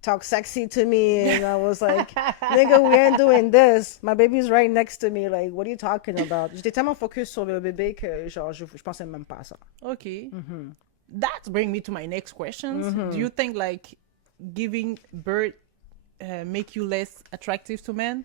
talk sexy to me, and I was like, nigga, we ain't doing this. My baby's right next to me. Like, what are you talking about? J'étais tellement focus sur le bébé que genre je pensais même pas à ça. Okay. That brings me to my next questions. Do you think like giving birth make you less attractive to men?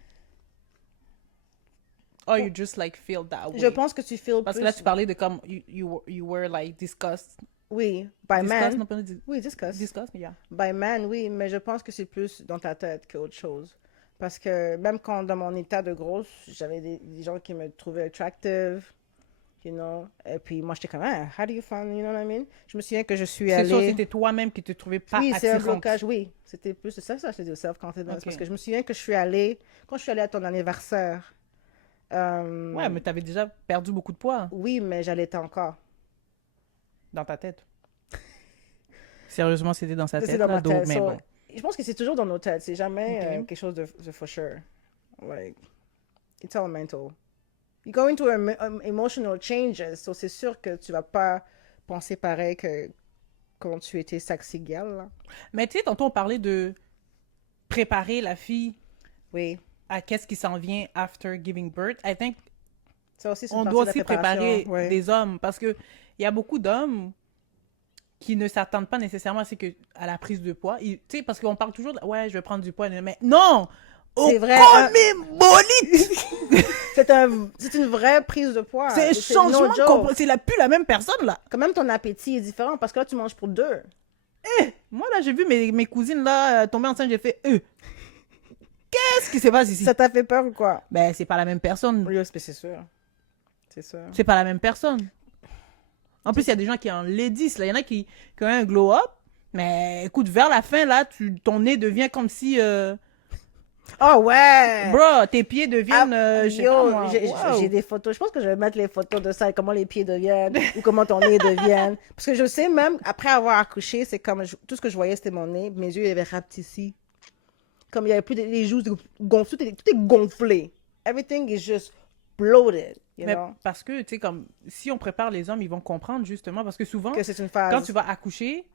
Or you just like feel that way? Je pense que tu feels Parce plus... que là, tu parlais de comme you were like discussed. Oui, by Discussed, man. non, pas dit- Oui, discuss. Discussed, yeah. By man, oui, mais je pense que c'est plus dans ta tête qu'autre chose. Parce que même quand dans mon état de grosse, j'avais des gens qui me trouvaient attractive, you know. Et puis moi, j'étais comme, ah, how do you find, you know what I mean? Je me souviens que je suis C'est allée... sûr, c'était toi-même qui te trouvais pas Oui, c'est un attirante. blocage, oui. C'était plus ça, je te dis, self-confidence. Ok. Parce que je me souviens que je suis allée, quand je suis allée à ton anniversaire, Ouais, mais t'avais déjà perdu beaucoup de poids oui, mais j'allaitais encore. dans ta tête. Sérieusement, c'était dans sa C'est tête. dans là, ma donc, tête. mais So, bon. je pense que c'est toujours dans nos têtes. C'est jamais Ok. quelque chose de for sure. Like, it's all mental. You go into emotional changes, so c'est sûr que tu vas pas penser pareil que quand tu étais sexy girl, là. Mais tu sais, tantôt, on parlait de préparer la fille Oui. à qu'est-ce qui s'en vient after giving birth. I think Ça aussi, c'est on une doit partie de aussi la préparation. préparer Ouais. des hommes parce que il y a beaucoup d'hommes qui ne s'attendent pas nécessairement à la prise de poids. Tu sais, parce qu'on parle toujours de ouais, je vais prendre du poids, mais non! C'est vrai, Bolite! C'est une vraie prise de poids. C'est un no changement, joke. c'est plus la même personne là. Quand même, ton appétit est différent parce que là, tu manges pour deux. Moi là, j'ai vu mes cousines là tomber enceinte, j'ai fait qu'est-ce qui se passe ici? Ça t'a fait peur ou quoi? Ben, c'est pas la même personne. Oui, c'est sûr. C'est sûr. C'est pas la même personne. En plus, il y a des gens qui en laidissent. Là. Il y en a qui ont un glow-up. Mais écoute, vers la fin, là, ton nez devient comme si... Oh ouais! Bro, tes pieds deviennent... je sais pas moi. Wow. J'ai des photos. Je pense que je vais mettre les photos de ça, comment les pieds deviennent ou comment ton nez devienne. Parce que je sais même, après avoir accouché, c'est comme... tout ce que je voyais, c'était mon nez. Mes yeux, ils avaient rapetissi. Comme il n'y avait plus les joues gonflées. Tout est gonflé. Everything is just bloated. You Mais know? parce que, tu sais, comme... Si on prépare les hommes, ils vont comprendre, justement. Parce que souvent, Que c'est une phase. quand tu vas accoucher,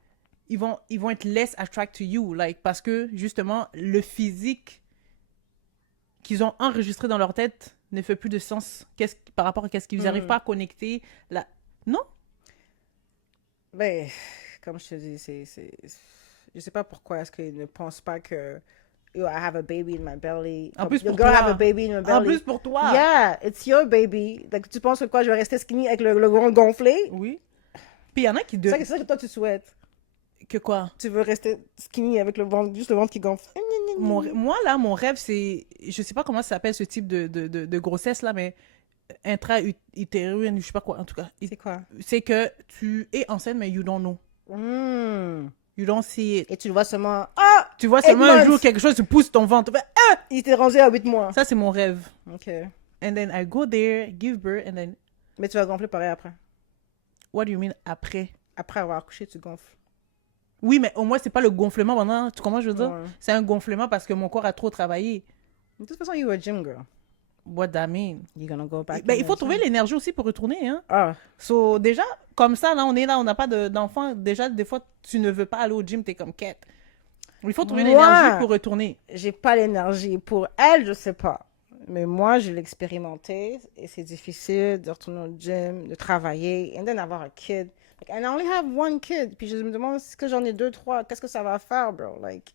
ils vont être less attracted to you. Like, parce que, justement, le physique qu'ils ont enregistré dans leur tête ne fait plus de sens par rapport à qu'est-ce qu'ils n'arrivent pas à connecter. Non? Ben, comme je te dis, je sais pas pourquoi est-ce qu'ils ne pensent pas que yo, I have a baby in my belly. En plus, Your pour girl toi. have a baby in her belly. En plus, pour toi. Yeah, it's your baby. Donc, tu penses que quoi, je vais rester skinny avec le grand gonflé? Oui. Puis il y en a qui... C'est ça que toi, tu souhaites. Que quoi? Tu veux rester skinny avec le ventre, juste le ventre qui gonfle. Moi, là, mon rêve, c'est... Je sais pas comment ça s'appelle, ce type de grossesse, là, mais intra-utérine, je sais pas quoi, en tout cas. C'est quoi? C'est que tu es enceinte, mais you don't know. You don't see it. Et tu le vois seulement... Ah! Tu vois seulement un months. jour quelque chose te pousse ton ventre. Il était rendu à 8 mois. Ça, c'est mon rêve. OK. And then I go there, give birth, and then... Mais tu vas gonfler pareil après. What do you mean après? Après avoir accouché, tu gonfles. Oui, mais au moins, c'est pas le gonflement pendant... Tu comprends, je veux dire? Ouais. C'est un gonflement parce que mon corps a trop travaillé. De toute façon, you're a gym girl. What that mean? You're gonna go back. Ben, in il faut the trouver gym. l'énergie aussi pour retourner, hein? Ah. So, déjà, comme ça, là, on n'a pas d'enfant. Déjà, des fois, tu ne veux pas aller au gym, t'es comme quête. Il faut trouver Moi- l'énergie pour retourner. J'ai pas l'énergie. Pour elle, je sais pas. Mais moi, je l'ai expérimenté et c'est difficile de retourner au gym, de travailler et d'avoir un kid. Like, and I only have one kid. Puis je me demande, est-ce que j'en ai 2, 3? Qu'est-ce que ça va faire, bro? Like...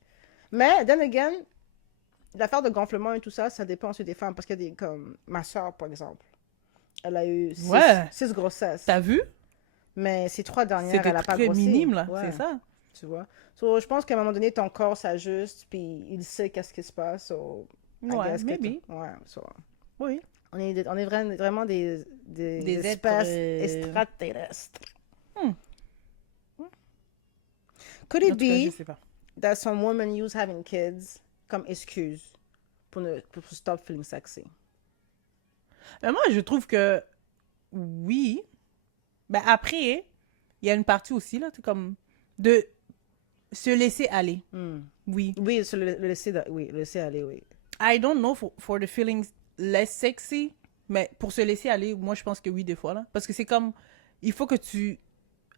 Mais, then again, l'affaire de gonflement et tout ça, ça dépend aussi des femmes. Parce qu'il y a des, comme ma soeur, par exemple. Elle a eu 6 grossesses. T'as vu? Mais ces 3 dernières, C'était elle a pas très grossi. minime, là. Ouais, C'est ça. tu vois. So, je pense qu'à un moment donné, ton corps s'ajuste, puis il sait qu'est-ce qui se passe. So, I Ouais, guess que maybe. ouais, so, Oui. on est vraiment des Des espèces êtres, extraterrestres. Hmm. Could En it tout cas, je be sais pas. that some women use having kids comme excuse pour stop feeling sexy? Mais moi, je trouve que oui. Ben après, il y a une partie aussi, là, c'est comme de se laisser aller. Oui. Oui, le laisser aller, oui. I don't know for the feelings less sexy, mais pour se laisser aller, moi, je pense que oui, des fois, là. Parce que c'est comme, il faut que tu...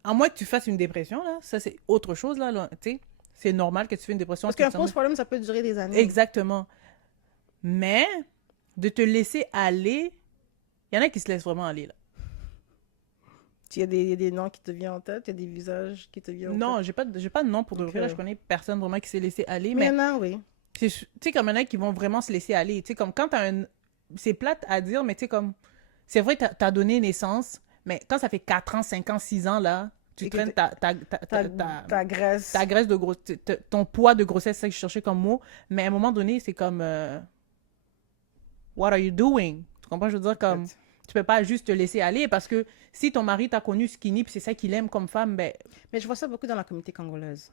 À moins que tu fasses une dépression, là, ça, c'est autre chose, là, tu sais. c'est normal que tu fais une dépression. Parce que qu'un tu postpartum, ça peut durer des années. Exactement. Mais de te laisser aller, il y en a qui se laissent vraiment aller, là. Il y a des noms qui te viennent en tête, il y a des visages qui te viennent en tête. Non, j'ai pas de nom pour de vrai. Là, Ok. je connais personne vraiment qui s'est laissé aller. Mais il Mais y en a, oui. tu sais, comme il y en a qui vont vraiment se laisser aller. Tu sais, comme quand t'as un... C'est plate à dire, mais tu sais, comme... C'est vrai, t'as donné naissance, mais quand ça fait 4 ans, 5 ans, 6 ans, là, tu Et que traînes Ta graisse. ta graisse de grossesse, ton poids de grossesse, c'est ça que je cherchais comme mot. Mais à un moment donné, c'est comme... What are you doing? Tu comprends? Je veux dire, comme... Tu peux pas juste te laisser aller parce que si ton mari t'a connu skinny puis c'est ça qu'il aime comme femme, ben... Mais je vois ça beaucoup dans la communauté congolaise.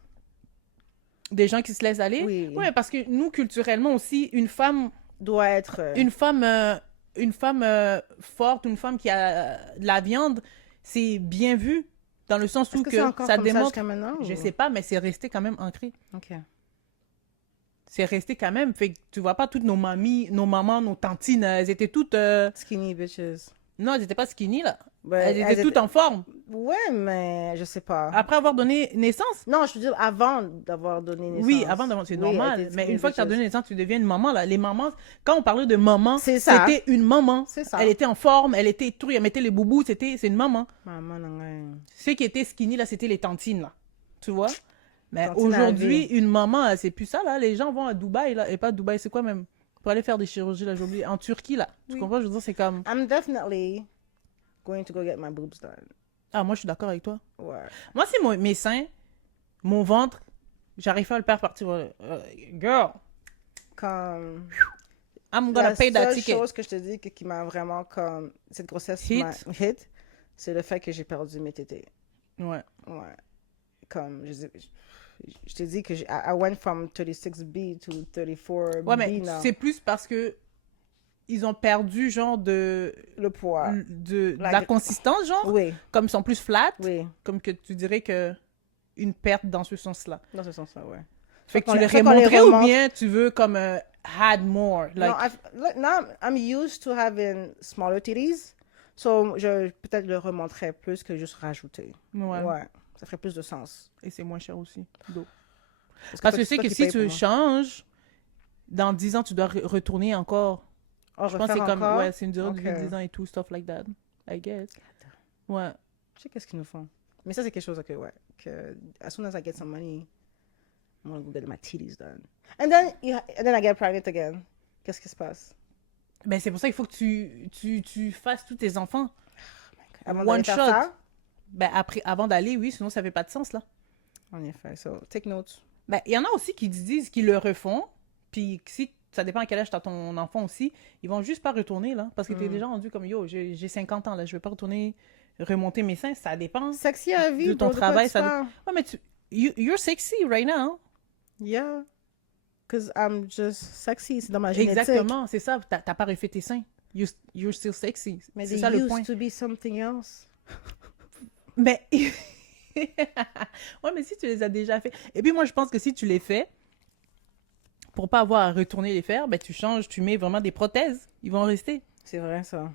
Des gens qui se laissent aller? Oui. Ouais, parce que nous, culturellement aussi, une femme Doit être... une femme forte, une femme qui a de la viande, c'est bien vu dans le sens Est-ce où que que c'est encore ça comme ça démontre... jusqu'à maintenant? Je ou- sais pas, mais c'est resté quand même ancré. OK. C'est resté quand même. Fait que tu vois pas toutes nos mamies, nos mamans, nos tantines, elles étaient toutes... Skinny bitches. Non, elles étaient pas skinny, là. Ouais, Elles étaient toutes en forme. Ouais, mais je sais pas. Après avoir donné naissance, Non, je veux dire avant d'avoir donné naissance. oui, avant d'avoir... C'est Oui, normal. elles étaient Mais skinny une fois que tu as bitches. donné naissance, tu deviens une maman, là. Les mamans... Quand on parlait de maman, C'est ça. c'était une maman. C'est ça. Elle était en forme, elle était tout, elle mettait les boubous, c'est une maman. Maman, non, non. Ceux qui étaient skinny, là, c'était les tantines, là. Tu vois? Mais Tantine à aujourd'hui, vie. une maman, c'est plus ça, là. Les gens vont à Dubaï, là. Et pas Dubaï, c'est quoi même? Pour aller faire des chirurgies, là, j'ai oublié. En Turquie, là. Tu Oui. comprends? Je veux dire, c'est comme... I'm definitely going to go get my boobs done. Ah, moi, je suis d'accord avec toi. Ouais. Moi, c'est mes seins, mon ventre, j'arrive pas à le faire partir. Girl, Comme... I'm gonna La pay that seule ticket. chose que je te dis qui m'a vraiment comme... Cette grossesse Hit. m'a hit, c'est le fait que j'ai perdu mes tétés. Ouais. Ouais. Comme, je t'ai dit que I went from 36B to 34B Ouais, mais now. c'est plus parce que ils ont perdu, genre, de Le poids. la La- consistance, genre. Oui, Comme ils sont plus flat, oui. comme que tu dirais que une perte dans ce sens-là. Dans ce sens-là, ouais. Fait que qu'on tu les les- fait qu'on les remonterais ou remonte. bien tu veux comme had more, like... No, now I'm used to having smaller titties. So, je peut-être le remonterais plus que juste rajouter. Ouais. Ouais. Ça ferait plus de sens. Et c'est moins cher aussi. d'eau. Parce toi, que je sais toi que qui si payes tu pour moi. changes, dans 10 ans, tu dois retourner encore. Oh, Je pense que c'est refaire comme, encore? ouais, c'est une durée de vie Ok. de 10 ans et tout, stuff like that. I guess. Ouais. Je sais qu'est-ce qu'ils nous font. Mais ça, c'est quelque chose que, ouais, que as soon as I get some money, I'm gonna go get my titties done. And then I get pregnant again. Qu'est-ce qui se passe? Ben, c'est pour ça qu'il faut que tu fasses tous tes enfants. Avant One d'aller faire shot. ça? Ben, après, avant d'aller, oui, sinon ça fait pas de sens, là. En effet. So, take notes. Ben, il y en a aussi qui disent qu'ils le refont, puis si ça dépend à quel âge t'as ton enfant aussi, ils vont juste pas retourner, là, parce que t'es déjà rendu comme, yo, j'ai 50 ans, là, je vais pas retourner remonter mes seins, ça dépend. Sexy à vie, De ton bro, quoi travail, tu ça parles? Ouais, mais you're sexy right now. Yeah. Because I'm just sexy. C'est dans ma génétique. Exactement, c'est ça, t'as pas refait tes seins. You're still sexy. Mais C'est they ça le used point. to be something else. Mais... ouais, mais si tu les as déjà fait. Et puis moi, je pense que si tu les fais, pour pas avoir à retourner les faire, ben tu changes, tu mets vraiment des prothèses. Ils vont rester. C'est vrai, ça.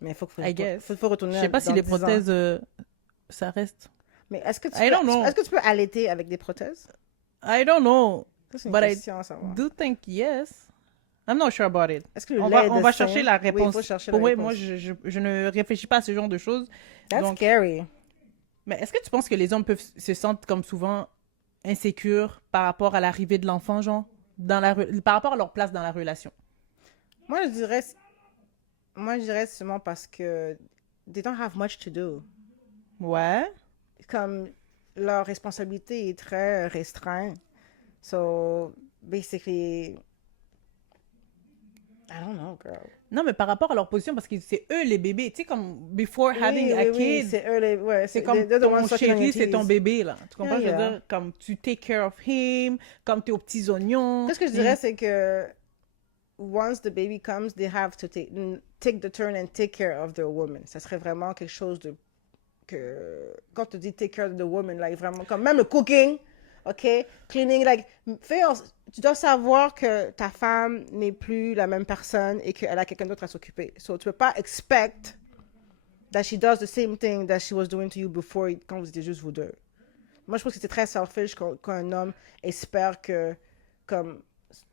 Mais il faut I guess. faut retourner Je sais pas si dans les 10 ans. prothèses, ça reste. Mais est-ce que, I don't know. est-ce que tu peux allaiter avec des prothèses? I don't know. Ça, c'est une But I question à savoir. do think yes. I'm not sure about it. Est-ce que le On lait va de chercher sein- la Oui, il réponse. faut chercher la Ouais, réponse. moi, je ne réfléchis pas à ce genre de choses. That's Donc, scary. mais est-ce que tu penses que les hommes peuvent se sentir comme souvent insécures par rapport à l'arrivée de l'enfant, genre, par rapport à leur place dans la relation? Moi, je dirais seulement parce que they don't have much to do. Ouais. Comme leur responsabilité est très restreinte. So, basically, I don't know, girl. Non, mais par rapport à leur position, parce que c'est eux les bébés. Tu sais, comme before having a kid, c'est eux les... Ouais, c'est comme they're the ones ton sucking on your chéri, c'est ton titties. bébé, là. Tu comprends? Yeah, Je veux yeah. dire, comme tu take care of him, comme t'es aux petits oignons. Qu'est-ce que je dirais, c'est que once the baby comes, they have to take the turn and take care of the woman. Ça serait vraiment quelque chose de... Quand tu dis take care of the woman, like vraiment, comme même le cooking, OK? Cleaning, like, tu dois savoir que ta femme n'est plus la même personne et qu'elle a quelqu'un d'autre à s'occuper. So, tu peux pas expect that she does the same thing that she was doing to you before, quand vous étiez juste vous deux. Moi, je pense que c'est très selfish qu'un homme espère que comme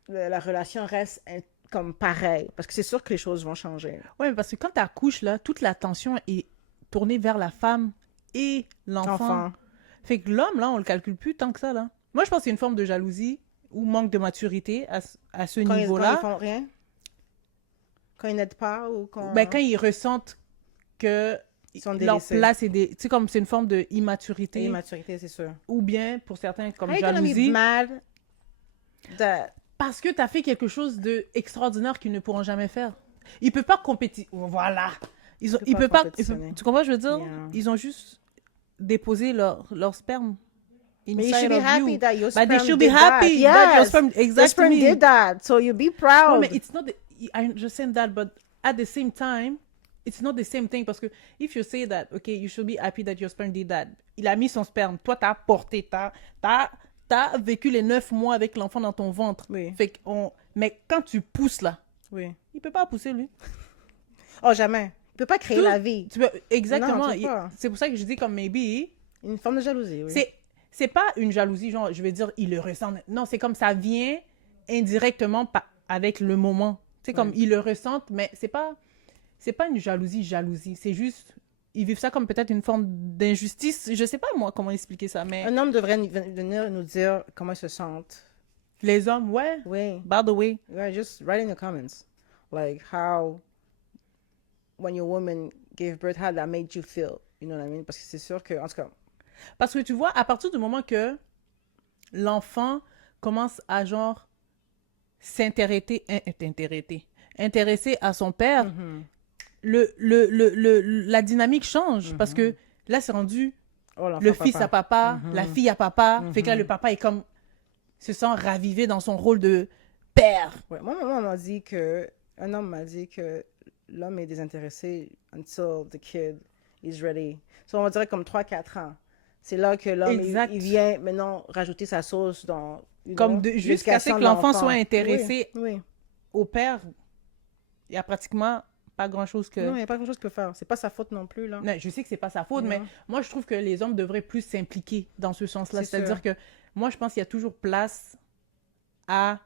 la relation reste comme pareille. Parce que c'est sûr que les choses vont changer. Ouais, mais parce que quand tu accouches, là, toute l'attention est tournée vers la femme et l'enfant. Enfant. Fait que l'homme, là, on le calcule plus tant que ça, là. Moi, je pense que c'est une forme de jalousie ou manque de maturité à ce Quand niveau-là. ils font rien? Quand ils n'aident pas ou quand... Ben, quand ils ressentent que Ils sont leur délaissés. place est des... Tu sais, comme c'est une forme de immaturité. Immaturité, c'est sûr. Ou bien, pour certains, comme How you gonna be jalousie. mad that... Parce que tu as fait quelque chose d'extraordinaire qu'ils ne pourront jamais faire. Ils peuvent pas compétir. Voilà. Ils peuvent peuvent pas pas... compétitionner. Tu comprends, je veux dire? Yeah. Ils ont juste déposé leur sperme. But you inside should be of happy you. that your But sperm they should be did that. happy that your Yes. sperm... Your Exactly. sperm did that, so you be proud. No, but it's not... I understand that, but at the same time, it's not the same thing. Parce que if you say that, okay, you should be happy that your sperm did that. Il a mis son sperme. Toi, t'as porté, t'as vécu les 9 mois avec l'enfant dans ton ventre. Oui. Fait qu'on... Mais quand tu pousses, là, Oui. il peut pas pousser, lui. Oh, jamais. Il peut pas créer Tout- la vie. Tu peux... Exactement. Non, tu peux pas. C'est pour ça que je dis comme maybe... Une forme de jalousie, oui. C'est pas une jalousie, genre, je veux dire, il le ressent. Non, c'est comme ça vient indirectement avec le moment. C'est comme, ils le ressentent, mais c'est pas une jalousie. C'est juste, ils vivent ça comme peut-être une forme d'injustice. Je sais pas, moi, comment expliquer ça, mais Un homme devrait venir nous dire comment il se sent. les hommes, ouais, Oui. by the way. Yeah, just write in the comments. Like how, when your woman gave birth, how that made you feel. You know what I mean? Parce que c'est sûr que, en tout cas, Parce que tu vois, à partir du moment que l'enfant commence à genre intéresser à son père, la dynamique change. Parce que là, c'est rendu oh, l'enfant le fils papa. à papa, la fille à papa. Fait que là, le papa est comme, se sent ravivé dans son rôle de père. Ouais, moi, maman m'a dit que, un homme m'a dit que l'homme est désintéressé until the kid is ready. So, on va dire comme 3-4 ans. C'est là que l'homme, Exact. il vient maintenant rajouter sa sauce dans... Comme jusqu'à ce que l'enfant soit intéressé Oui, oui. au père. Il n'y a pratiquement pas grand-chose que... Non, il n'y a pas grand-chose qu'il peut faire. C'est pas sa faute non plus, là. Non, je sais que c'est pas sa faute, Non. mais moi, je trouve que les hommes devraient plus s'impliquer dans ce sens-là. C'est C'est-à-dire que moi, je pense qu'il y a toujours place à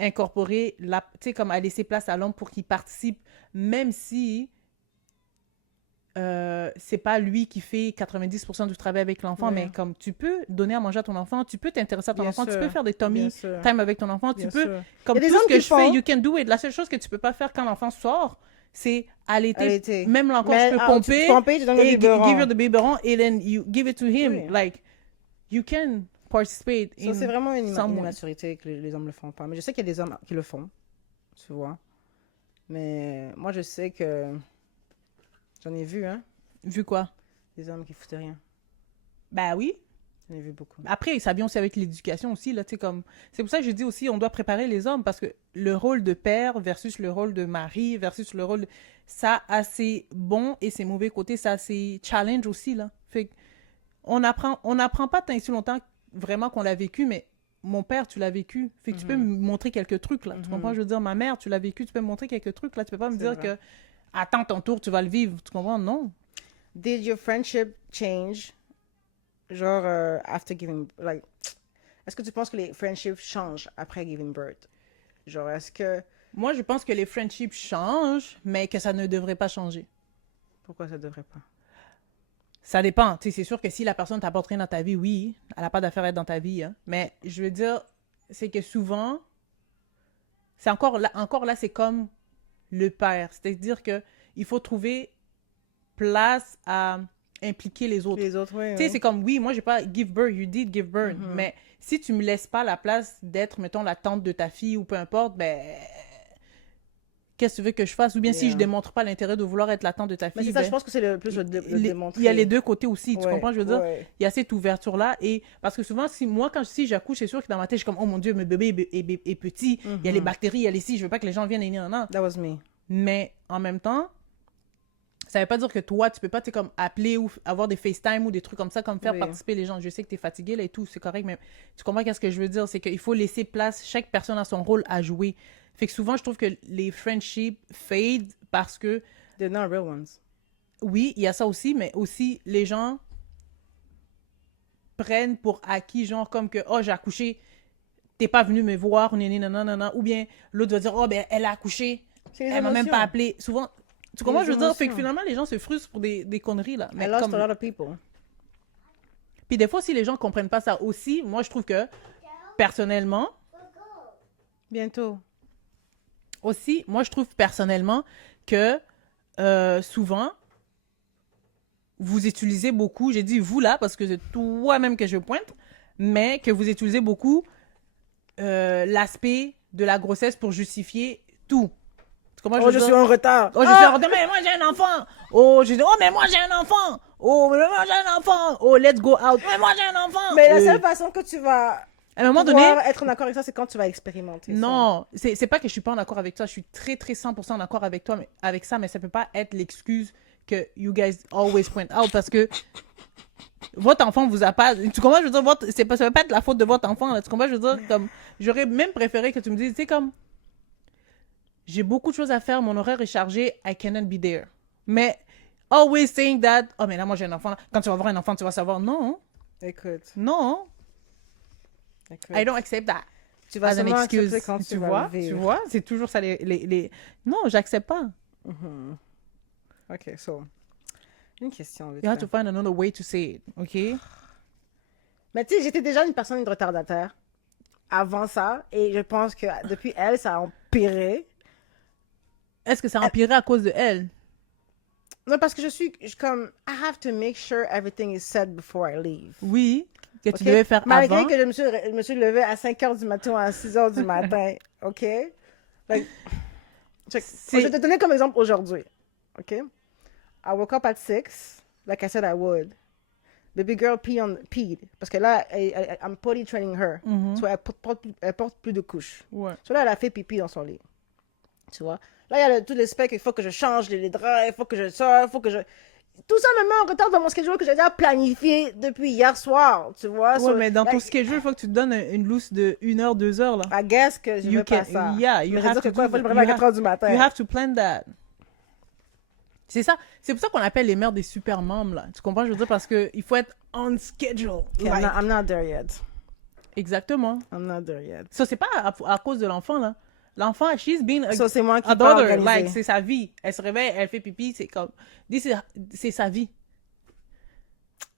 incorporer, tu sais, comme à laisser place à l'homme pour qu'il participe, même si c'est pas lui qui fait 90% du travail avec l'enfant, Ouais. mais comme tu peux donner à manger à ton enfant, tu peux t'intéresser à ton Bien enfant, tu sûr. peux faire des Bien tummy sûr. time avec ton enfant, Bien tu peux, sûr. comme Il y a des tout ce hommes que qui je fais, font. you can do it. La seule chose que tu peux pas faire quand l'enfant sort, c'est allaiter. Allaiter. Même là encore, Mais, je peux tu pomper, pomper, tu donnes le et biberon. give her the biberon, et then you give it to him. Oui. Like, you can participate Ça, in c'est vraiment une someone. immaturité que les hommes le font pas. Mais je sais qu'il y a des hommes qui le font, tu vois. Mais moi, je sais que j'en ai vu, hein, Vu quoi? des hommes qui foutaient rien. Ben oui. J'en ai vu beaucoup. Après, ça vient aussi avec l'éducation aussi, là, tu sais, comme... C'est pour ça que je dis aussi, on doit préparer les hommes, parce que le rôle de père versus le rôle de mari versus le rôle... Ça a ses bons et ses mauvais côtés, ça a ses challenges aussi, là. Fait que on apprend pas tant et si longtemps vraiment qu'on l'a vécu, mais mon père, tu l'as vécu. Fait que tu peux me montrer quelques trucs, là. Tu comprends? Je veux dire, ma mère, tu l'as vécu, tu peux me montrer quelques trucs, là. Tu peux pas me dire vrai. que, attends ton tour, tu vas le vivre. Tu comprends? Non. Did your friendship change, genre, after giving, like, est-ce que tu penses que les friendships changent après giving birth? Genre, est-ce que, Moi, je pense que les friendships changent, mais que ça ne devrait pas changer. pourquoi ça devrait pas? Ça dépend. Tu sais, c'est sûr que si la personne t'apporte rien dans ta vie, oui, elle n'a pas d'affaire à être dans ta vie. Hein. Mais je veux dire, c'est que souvent, c'est encore là, c'est comme le père. C'est-à-dire que il faut trouver place à impliquer les autres. Les autres, oui. Tu sais, c'est comme, oui, moi, j'ai pas give birth, you did give birth. Mais si tu me laisses pas la place d'être, mettons, la tante de ta fille ou peu importe, ben, qu'est-ce que tu veux que je fasse? Ou bien si Yeah. je démontre pas l'intérêt de vouloir être la tante de ta fille, Mais c'est ça, ben, je pense que c'est le plus le démontrer. il y a les deux côtés aussi, tu Ouais, comprends? Je veux dire, ouais. il y a cette ouverture-là. Et parce que souvent, si j'accouche, c'est sûr que dans ma tête, je suis comme, oh mon Dieu, mon bébé est petit, il y a les bactéries, il y a les ci, je veux pas que les gens viennent et non. That was me. Mais en même temps, ça veut pas dire que toi, tu peux pas, tu sais, comme appeler ou avoir des FaceTime ou des trucs comme ça, comme faire Oui. participer les gens. Je sais que tu es fatigué là et tout, c'est correct, mais tu comprends qu'est-ce que je veux dire? C'est qu'il faut laisser place, chaque personne a son rôle à jouer. Fait que souvent, je trouve que les friendships fade parce que, They're not real ones. oui, il y a ça aussi, mais aussi les gens prennent pour acquis, genre comme que, oh, j'ai accouché, t'es pas venu me voir, nanana, ou bien l'autre va dire, oh, ben, elle a accouché, C'est les elle m'a même pas émotions. appelé. Souvent, tu comprends, Les je veux dire, fait que émotions. finalement, les gens se frustrent pour des conneries, là. I Mais lost comme... a lot of people. Puis des fois, si les gens comprennent pas ça aussi, moi, je trouve que, personnellement, Bientôt. aussi, moi, je trouve personnellement que souvent, vous utilisez beaucoup, j'ai dit vous là, parce que c'est toi-même que je pointe, mais que vous utilisez beaucoup l'aspect de la grossesse pour justifier tout. Comment Oh, je suis en retard. Oh, je suis en retard, mais moi j'ai un enfant. Oh, je dis, oh, mais moi j'ai un enfant. Oh, mais moi j'ai un enfant. Oh, let's go out. Mais moi j'ai un enfant. Mais la seule façon que tu vas À un moment donné, pouvoir être en accord avec ça, c'est quand tu vas expérimenter. ça. non, c'est pas que je suis pas en accord avec toi, je suis très 100% en accord avec toi, mais, avec ça, mais ça peut pas être l'excuse que you guys always point out parce que votre enfant vous a pas, tu comprends, je veux dire, ça peut pas être la faute de votre enfant, là, tu comprends, je veux dire, comme, j'aurais même préféré que tu me dises, tu sais, comme, j'ai beaucoup de choses à faire, mon horaire est chargé, I cannot be there. Mais, always saying that, oh, mais là, moi j'ai un enfant, quand tu vas avoir un enfant, tu vas savoir, non, Écoute. non, écoute. I don't accept that. Tu vas As an seulement excuse. accepter quand Tu vas vois, le vivre. tu vois, c'est toujours ça Non, j'accepte pas. Ok, so. Une question. vite You have fait. to find another way to say it, OK? Mais tu sais, j'étais déjà une personne retardataire avant ça. Et je pense que depuis elle, ça a empiré. Est-ce que ça a empiré à cause de elle? Non, parce que je suis comme, I have to make sure everything is said before I leave. Oui, que tu Ok? devais faire Malgré avant. que je me suis levée à 5 heures du matin ou à 6 heures du matin. OK? Like, je vais te donner comme exemple aujourd'hui. OK? I woke up at 6, like I said I would. Baby girl peed. Parce que là, I'm potty training her. So, elle porte plus de couches. Ouais. So, là, elle a fait pipi dans son lit. Tu vois? Là, il y a tous les specs, il faut que je change les draps, il faut que je sorte, il faut que je... Tout ça me met en retard dans mon schedule que j'ai déjà planifié depuis hier soir, tu vois? Ouais, So, mais dans ton like, schedule, il faut que tu te donnes une loose de 1 heure, 2 heures, là. I guess que je You vais pas can- ça. yeah, you Mais ça veut have dire que to quoi, do il faut que je me that. réveille à You 4 heures du matin. You have to plan that. C'est ça. C'est pour ça qu'on appelle les mères des super membres, là. Tu comprends? Je veux dire, parce qu'il faut être on schedule. Okay, Like, I'm not there yet. Exactement. I'm not there yet. Ça, c'est pas à cause de l'enfant, là. L'enfant, she's been So, c'est moi qui a pas daughter. organisé. Like, c'est sa vie. Elle se réveille, elle fait pipi, c'est comme... C'est sa vie.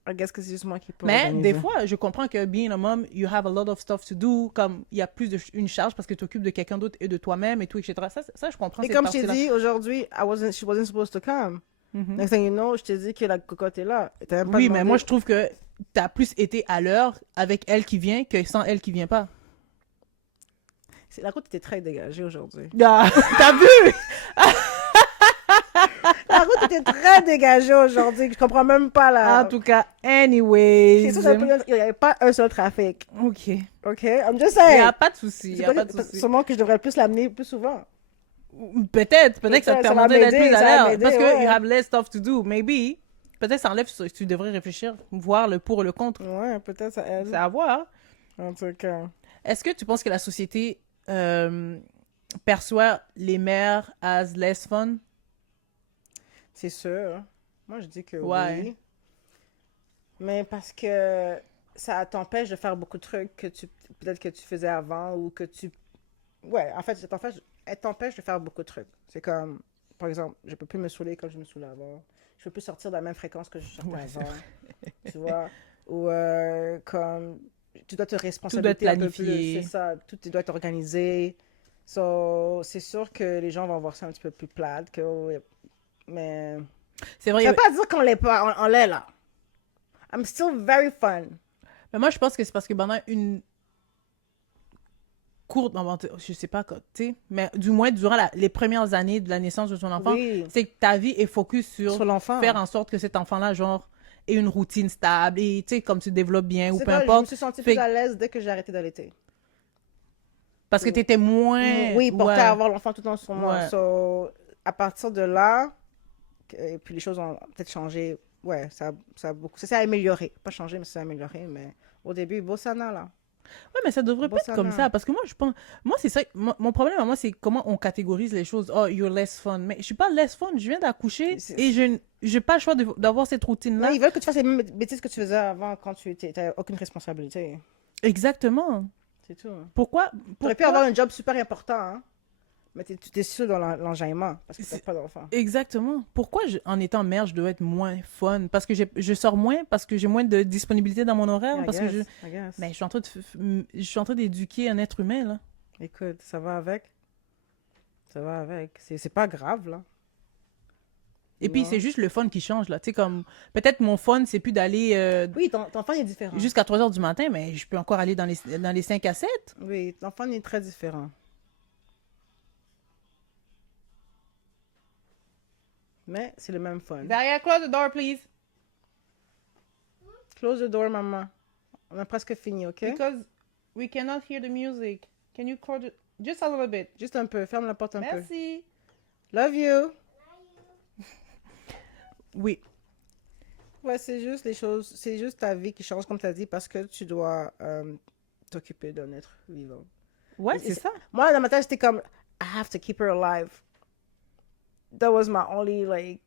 I guess que c'est juste moi qui peux Mais organiser. des fois, je comprends que being a mom, you have a lot of stuff to do. Comme il y a plus d'une charge parce que tu t'occupes de quelqu'un d'autre et de toi-même et tout, etc. Ça, je comprends Et cette comme je t'ai partie-là. dit, aujourd'hui, she wasn't supposed to come. Next thing you know, je t'ai dit que la cocotte est là. Et t'as même pas Oui, mais demandé. moi, je trouve que t'as plus été à l'heure avec elle qui vient que sans elle qui vient pas. La route était très dégagée aujourd'hui. Ah, t'as vu? La route était très dégagée aujourd'hui. Je comprends même pas la... En tout cas, C'est anyways. sûr, il n'y avait pas un seul trafic. Ok. Il OK? I'm just n'y saying. a pas de souci. Il C'est y a pas de souci. Sûrement que je devrais plus l'amener plus souvent. Peut-être que ça te Ça va permettrait d'être m'aider, plus à ça va l'heure. m'aider, Parce que ouais. you have less stuff to do. Maybe. Peut-être ça enlève, tu devrais réfléchir, voir le pour et le contre. Ouais, peut-être ça aide. C'est à voir. En tout cas. Est-ce que tu penses que la société perçoit les mères as less fun? C'est sûr. Moi, je dis que Ouais. oui. Mais parce que ça t'empêche de faire beaucoup de trucs que peut-être que tu faisais avant ou que tu... Ouais, en fait, elle t'empêche de faire beaucoup de trucs. C'est comme, par exemple, je peux plus me saouler comme je me saoulais avant. Je peux plus sortir de la même fréquence que je sortais avant. Tu vois? Ou comme, tu dois te responsabiliser un peu planifié. plus. C'est ça, tout doit être organisé. So, c'est sûr que les gens vont voir ça un petit peu plus plate. Mais C'est vrai. ça veut pas dire qu'on l'est pas, on l'est là. I'm still very fun. Mais moi, je pense que c'est parce que pendant une courte, je sais pas, tu sais, mais du moins durant les premières années de la naissance de ton enfant, Oui. c'est que ta vie est focus Sur l'enfant. faire en sorte que cet enfant-là, genre, ait une routine stable et, tu sais, comme tu te développes bien ou C'est peu quoi, je me importe. suis sentie Fait plus à l'aise dès que j'ai arrêté d'allaiter. Parce que t'étais moins... Oui, porter ouais. à avoir l'enfant tout le temps sur moi. Ouais. So, à partir de là, et puis les choses ont peut-être changé. Ouais, ça a amélioré. Pas changé, mais ça a amélioré. Mais au début, Bossana, là. Ouais, mais ça devrait pas être comme ça, parce que moi, je pense... Moi, c'est ça... Mon problème à moi, c'est comment on catégorise les choses. Oh, you're less fun. Mais je suis pas less fun, je viens d'accoucher et je n'ai pas le choix d'avoir cette routine-là. Non, ils veulent que tu fasses les mêmes bêtises que tu faisais avant quand tu n'avais aucune responsabilité. Exactement. C'est tout. Pourquoi? Tu aurais pu avoir un job super important, hein? Mais tu es sûr dans l'enjaillement parce que tu n'as pas d'enfant. Exactement. Pourquoi, en étant mère, je dois être moins fun? Parce que je sors moins, parce que j'ai moins de disponibilité dans mon horaire, parce que mais je suis en train d'éduquer un être humain, là. Écoute, ça va avec. Ça va avec. C'est pas grave, là. Et puis, c'est juste le fun qui change, là. Tu sais, comme, peut-être mon fun, c'est plus d'aller Oui, ton enfant est différent. jusqu'à 3 heures du matin, mais je peux encore aller dans les 5 à 7. Oui, ton enfant est très différent. Mais c'est le même fun. Derrière, close the door, please. Close the door, maman. On a presque fini, OK? Because we cannot hear the music. Can you close it? Just a little bit. Juste un peu. Ferme la porte un peu. Merci. Love you. Oui. Ouais, c'est juste les choses. C'est juste ta vie qui change, comme tu as dit, parce que tu dois t'occuper d'un être vivant. Ouais, c'est ça. Moi, dans ma tête, j'étais comme, I have to keep her alive. That was my only, like,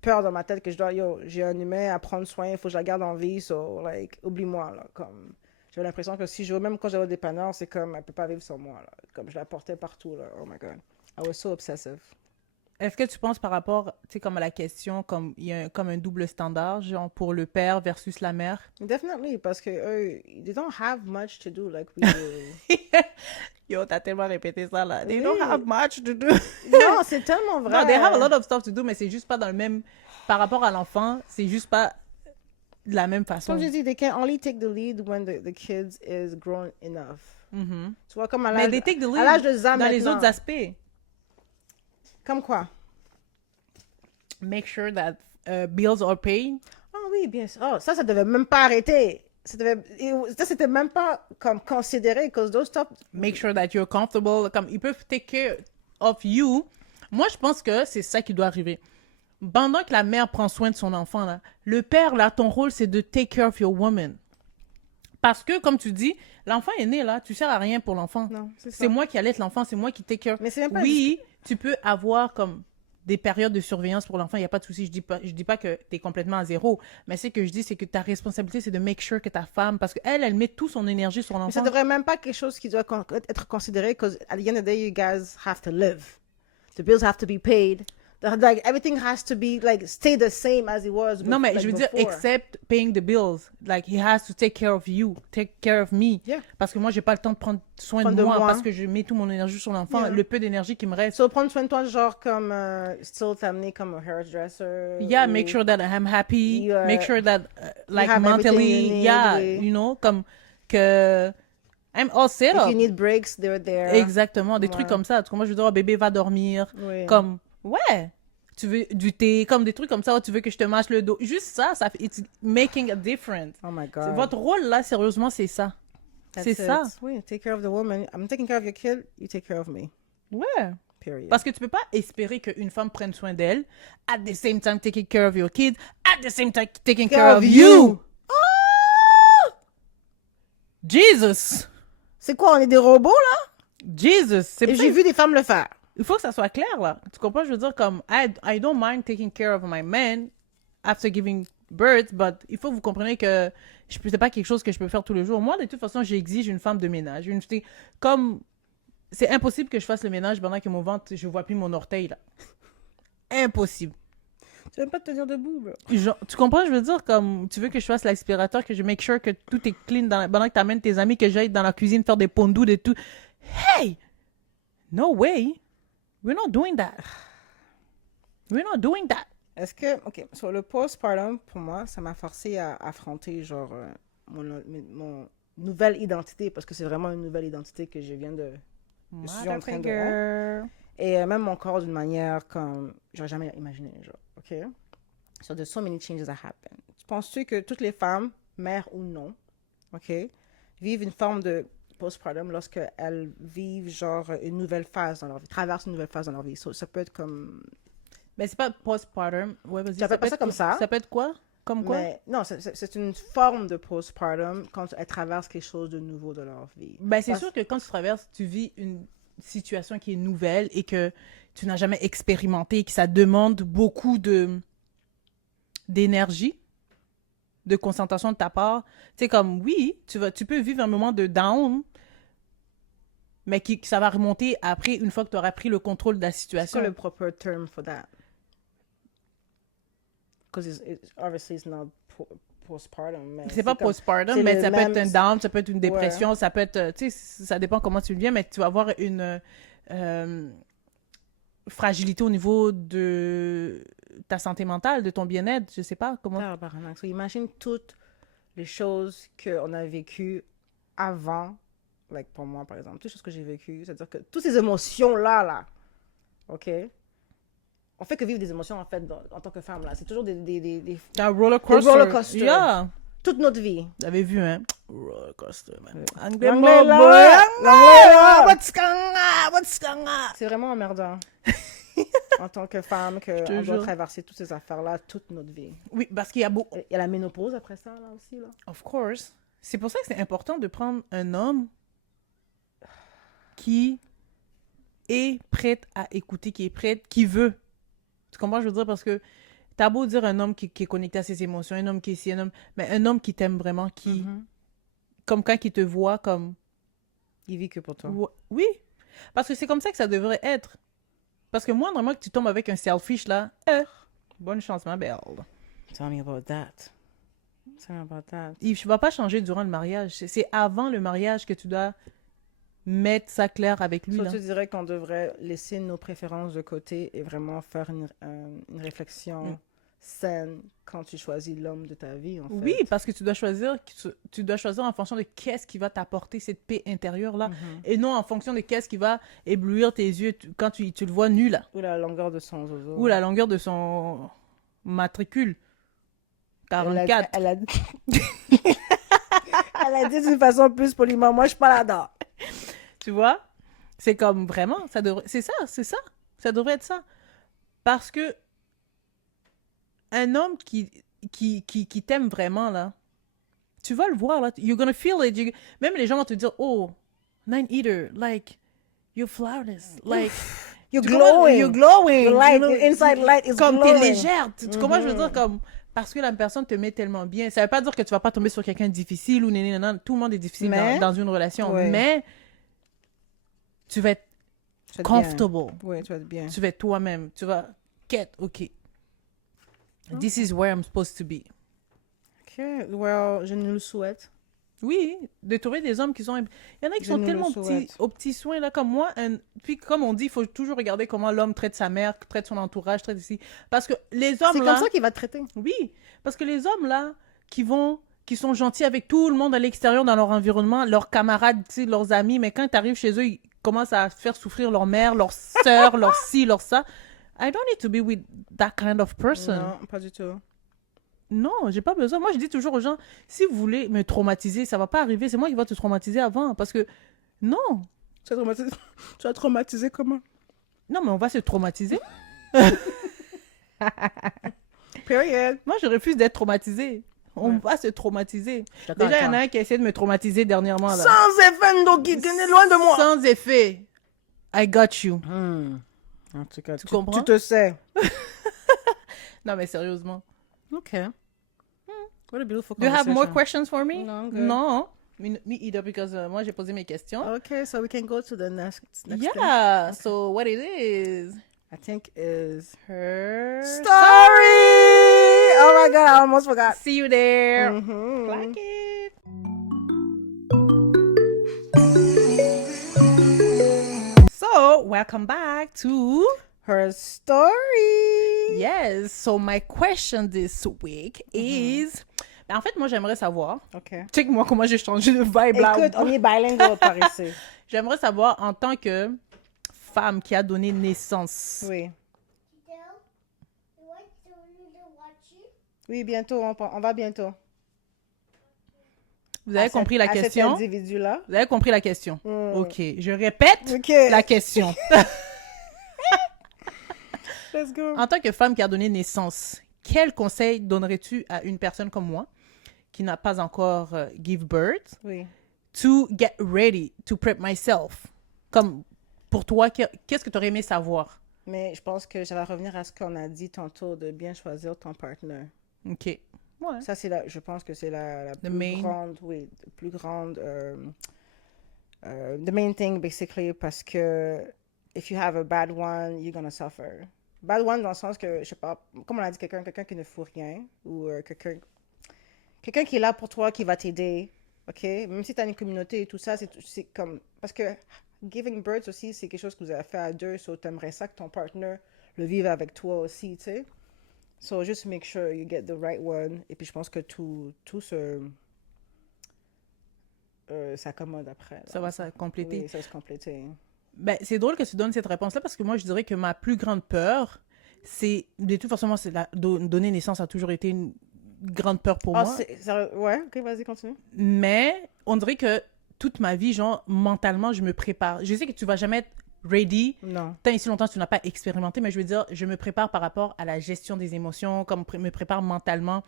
peur dans ma tête que je dois, j'ai un humain à prendre soin, il faut que je la garde en vie, so, like, oublie-moi, là, comme, j'avais l'impression que si même quand j'allais au dépanneur, c'est comme, elle peut pas vivre sans moi, là, comme, je la portais partout, là, oh my God, I was so obsessive. Est-ce que tu penses par rapport, tu sais, comme à la question, comme il y a comme un double standard, genre pour le père versus la mère? Definitely, parce que eux, they don't have much to do like we do. Yo, t'as tellement répété ça, là. They Oui. don't have much to do. Non, c'est tellement vrai. No, they have a lot of stuff to do, mais c'est juste pas dans le même... Par rapport à l'enfant, c'est juste pas de la même façon. Comme je dis, they can only take the lead when the kids is grown enough. Mhm. Tu vois, comme à Mais l'âge, they take the à l'âge lead de Zam dans les maintenant. autres aspects. Comme quoi? Make sure that bills are paid. Ah oui, bien sûr. Oh, ça devait même pas arrêter. Ça, c'était même pas comme considéré, because those stuff... Make sure that you're comfortable. Comme ils peuvent take care of you. Moi, je pense que c'est ça qui doit arriver. Pendant que la mère prend soin de son enfant, là, le père, là, ton rôle, c'est de take care of your woman. Parce que, comme tu dis, l'enfant est né, là, tu sers à rien pour l'enfant. Non, c'est ça. C'est moi qui allaite l'enfant, c'est moi qui take care. Mais c'est même pas Oui, tu peux avoir comme des périodes de surveillance pour l'enfant, il n'y a pas de souci. Je dis pas que tu es complètement à zéro, mais ce que je dis, c'est que ta responsabilité, c'est de make sure que ta femme, parce qu'elle met toute son énergie sur Mais l'enfant. ça devrait même pas quelque chose qui doit être considéré, because at the end of the day, you guys have to live. The bills have to be paid. Like, everything has to be, like, stay the same as it was Non, mais like, je veux dire, before. except paying the bills. Like, he has to take care of you, take care of me. Yeah. Parce que moi, j'ai pas le temps de prendre soin de moi, parce que je mets toute mon énergie sur l'enfant, Yeah. le peu d'énergie qui me reste. So, prendre soin de toi, genre, comme, still t'amener comme un hairdresser. Yeah, ou- make sure that I'm happy. You, make sure that, like, have everything mentally, you need, yeah, oui. you know, comme que I'm all set If up. you need breaks, they're there. Exactement, des Ouais. trucs comme ça. Moi, je veux dire, oh, bébé va dormir. Oui. Comme, ouais, tu veux du thé, comme des trucs comme ça, oh, tu veux que je te mâche le dos. Juste ça, ça fait, it's making a difference. Oh my C'est- God. Votre rôle, là, sérieusement, c'est ça. That's C'est it. ça. Oui, take care of the woman. I'm taking care of your kid, you take care of me. Ouais. Period. Parce que tu peux pas espérer qu'une femme prenne soin d'elle, at the same time taking care of your kids, at the same time taking care of you. Oh! Jesus! C'est quoi, on est des robots, là? Jesus! C'est Et pour ça j'ai vu des femmes le faire. il faut que ça soit clair, là. Tu comprends? Je veux dire, comme, I don't mind taking care of my man after giving birth, but il faut que vous compreniez que c'est pas quelque chose que je peux faire tous les jours. Moi, de toute façon, j'exige une femme de ménage. Comme, c'est impossible que je fasse le ménage pendant que mon ventre, je vois plus mon orteil, là. Impossible. Tu veux pas te tenir debout, bro. Genre, tu comprends? Je veux dire, comme, tu veux que je fasse l'aspirateur, que je make sure que tout est clean pendant que tu amènes tes amis, que j'aille dans la cuisine faire des pondous, de tout. Hey! No way! We're not doing that. We're not doing that. Est-ce que, OK, sur le postpartum, pour moi, ça m'a forcé à affronter, genre, mon nouvelle identité, parce que c'est vraiment une nouvelle identité que je viens de... Je suis en train de... Et même mon corps d'une manière comme j'aurais jamais imaginé, genre, OK? So there's so many changes that happen. Penses-tu que toutes les femmes, mères ou non, OK, vivent une forme de postpartum lorsqu'elles vivent, genre, une nouvelle phase dans leur vie, traversent une nouvelle phase dans leur vie? So, ça peut être comme... Mais c'est pas postpartum. Ouais, vas-y. Tu appelles pas peut ça être comme ça? Ça peut être quoi? Comme quoi? Mais non, c'est une forme de postpartum quand elles traversent quelque chose de nouveau de leur vie. Ben, c'est Parce- sûr que quand tu traverses, tu vis une situation qui est nouvelle et que tu n'as jamais expérimenté, que ça demande beaucoup d'énergie, de concentration de ta part. Tu sais, comme, oui, tu peux vivre un moment de down, mais que ça va remonter après, une fois que tu auras pris le contrôle de la C'est situation. quoi le proper term for that? Because obviously it's not postpartum. Mais C'est pas comme- postpartum, c'est mais le ça peut même- être un down, ça peut être une dépression, ça peut être, tu sais, ça dépend comment tu le viens, mais tu vas avoir une fragilité au niveau de ta santé mentale, de ton bien-être, je sais pas comment. Tabarnak. So imagine toutes les choses qu'on a vécues avant, like pour moi par exemple, toutes les choses que j'ai vécues, c'est-à-dire que toutes ces émotions-là, ok? On fait que vivre des émotions en fait en tant que femme, là. C'est toujours des Un roller coaster. roller coaster. Yeah. toute notre vie. Vous avez vu, hein? Roller coaster, man. L'anglais, Anglais, là, boy. l'anglais, là. What's going on? C'est vraiment emmerdant. En tant que femme, te qu'on doit jure. traverser toutes ces affaires-là toute notre vie. Oui, parce qu'il y a beaucoup. Il y a la ménopause après ça, là aussi, là. Of course. C'est pour ça que c'est important de prendre un homme qui est prêt à écouter, qui est prêt, qui veut. Tu comprends, je veux dire, parce que t'as beau dire un homme qui est connecté à ses émotions, un homme qui est ici, un homme... Mais un homme qui t'aime vraiment, qui... Comme quand il te voit comme... Il vit que pour toi. Oui, parce que c'est comme ça que ça devrait être. Parce que moi, normalement, que tu tombes avec un selfish, là, bonne chance, ma belle. Tell me about that. Tell me about that. Il ne va pas changer durant le mariage. C'est avant le mariage que tu dois mettre ça clair avec lui. So, Là. tu dirais qu'on devrait laisser nos préférences de côté et vraiment faire une réflexion saine quand tu choisis l'homme de ta vie, en fait. Oui, parce que tu dois choisir en fonction de qu'est-ce qui va t'apporter cette paix intérieure-là, et non en fonction de qu'est-ce qui va éblouir tes yeux quand tu le vois nu, là, Ou la longueur de son zozo. ou la longueur de son matricule. 44. Elle a dit... Elle a dit d'une façon plus poliment, moi je suis pas là-dedans. Tu vois? C'est comme vraiment, c'est ça. Ça devrait être ça. Parce que un homme qui t'aime vraiment, là, tu vas le voir, là. You're gonna feel it. Même les gens vont te dire, oh, Nine Eater, like, you're flawless. Like, You're tu comprends? glowing. You're glowing. Your light, you know? your inside light is Comme glowing. t'es légère. Tu comprends? Je veux dire, comme, parce que la personne te met tellement bien. Ça veut pas dire que tu vas pas tomber sur quelqu'un de difficile ou nénénénan. Tout le monde est difficile Mais- dans une relation. Ouais. Mais, tu vas être Tu vas être bien. comfortable. Oui, tu vas être bien. Tu vas être toi-même. Tu vas OK. This is where I'm supposed to be. Ok, well, je nous le souhaite. Oui, de trouver des hommes qui sont... Il y en a qui Je sont nous le tellement souhaite. aux petits soins, là, comme moi. Puis, comme on dit, il faut toujours regarder comment l'homme traite sa mère, traite son entourage, traite ici. Parce que les hommes, C'est là... comme ça qu'il va te traiter. Oui, parce que les hommes, là, qui sont gentils avec tout le monde à l'extérieur, dans leur environnement, leurs camarades, tu sais, leurs amis, mais quand tu arrives chez eux, ils commencent à faire souffrir leur mère, leur sœur, leur ci, leur ça. I don't need to be with that kind of person. Non, pas du tout. Non, j'ai pas besoin. Moi, je dis toujours aux gens, si vous voulez me traumatiser, ça va pas arriver. C'est moi qui va te traumatiser avant. Parce que, non. Tu vas traumatiser comment? Non, mais on va se traumatiser. Period. Moi, je refuse d'être traumatisée. On va se traumatiser. Déjà, il y en a un qui a essayé de me traumatiser dernièrement. Là. Sans effet, Ndoki, tenez loin de moi. Sans effet. I got you. En tout cas, tu comprends? Tu te sais. Non, mais sérieusement. Ok. What a beautiful Do you have more conversation. questions for me? No, I'm good. Non. Me either, because moi, j'ai posé mes questions. Okay, so we can go to the next thing. Yeah. So, what it is? I think is Her story. Oh my god, I almost forgot. See you there. Mhm. Like it. So, welcome back to... Her story. Yes. So, my question this week is... Ben, en fait, moi, j'aimerais savoir... Ok. Check-moi comment j'ai changé de vibe là. Écoute, on est bilingual par ici. J'aimerais savoir, en tant que femme qui a donné naissance... Oui. Oui, bientôt, on va bientôt. Vous avez compris la À cet question? individu-là. Vous avez compris la question? OK. Je répète Ok. la question. Let's go. En tant que femme qui a donné naissance, quel conseil donnerais-tu à une personne comme moi qui n'a pas encore give birth Oui. to get ready, to prep myself? Comme pour toi, qu'est-ce que tu aurais aimé savoir? Mais je pense que j'allais revenir à ce qu'on a dit tantôt de bien choisir ton partenaire. OK. Ouais. Ça, je pense que c'est la plus main. grande, oui, la plus grande, the main thing, basically, parce que if you have a bad one, you're gonna suffer. Bad one dans le sens que, je sais pas, comme on a dit, quelqu'un qui ne fout rien, ou quelqu'un qui est là pour toi, qui va t'aider, OK? Même si tu as une communauté et tout ça, c'est comme, parce que giving birth aussi, c'est quelque chose que vous avez fait à deux, so t'aimerais ça que ton partner le vive avec toi aussi, tu sais? So just make sure you get the right one. Et puis je pense que tout s'accommode après. Là. Ça va se compléter. Oui, ça va se compléter. Ben, c'est drôle que tu donnes cette réponse-là parce que moi, je dirais que ma plus grande peur, c'est... De toute façon, moi, donner naissance a toujours été une grande peur pour moi. Ouais, ok, vas-y, continue. Mais on dirait que toute ma vie, genre, mentalement, je me prépare. Je sais que tu vas jamais être ready. Non. Tant ici longtemps, tu n'as pas expérimenté, mais je veux dire, je me prépare par rapport à la gestion des émotions, comme me prépare mentalement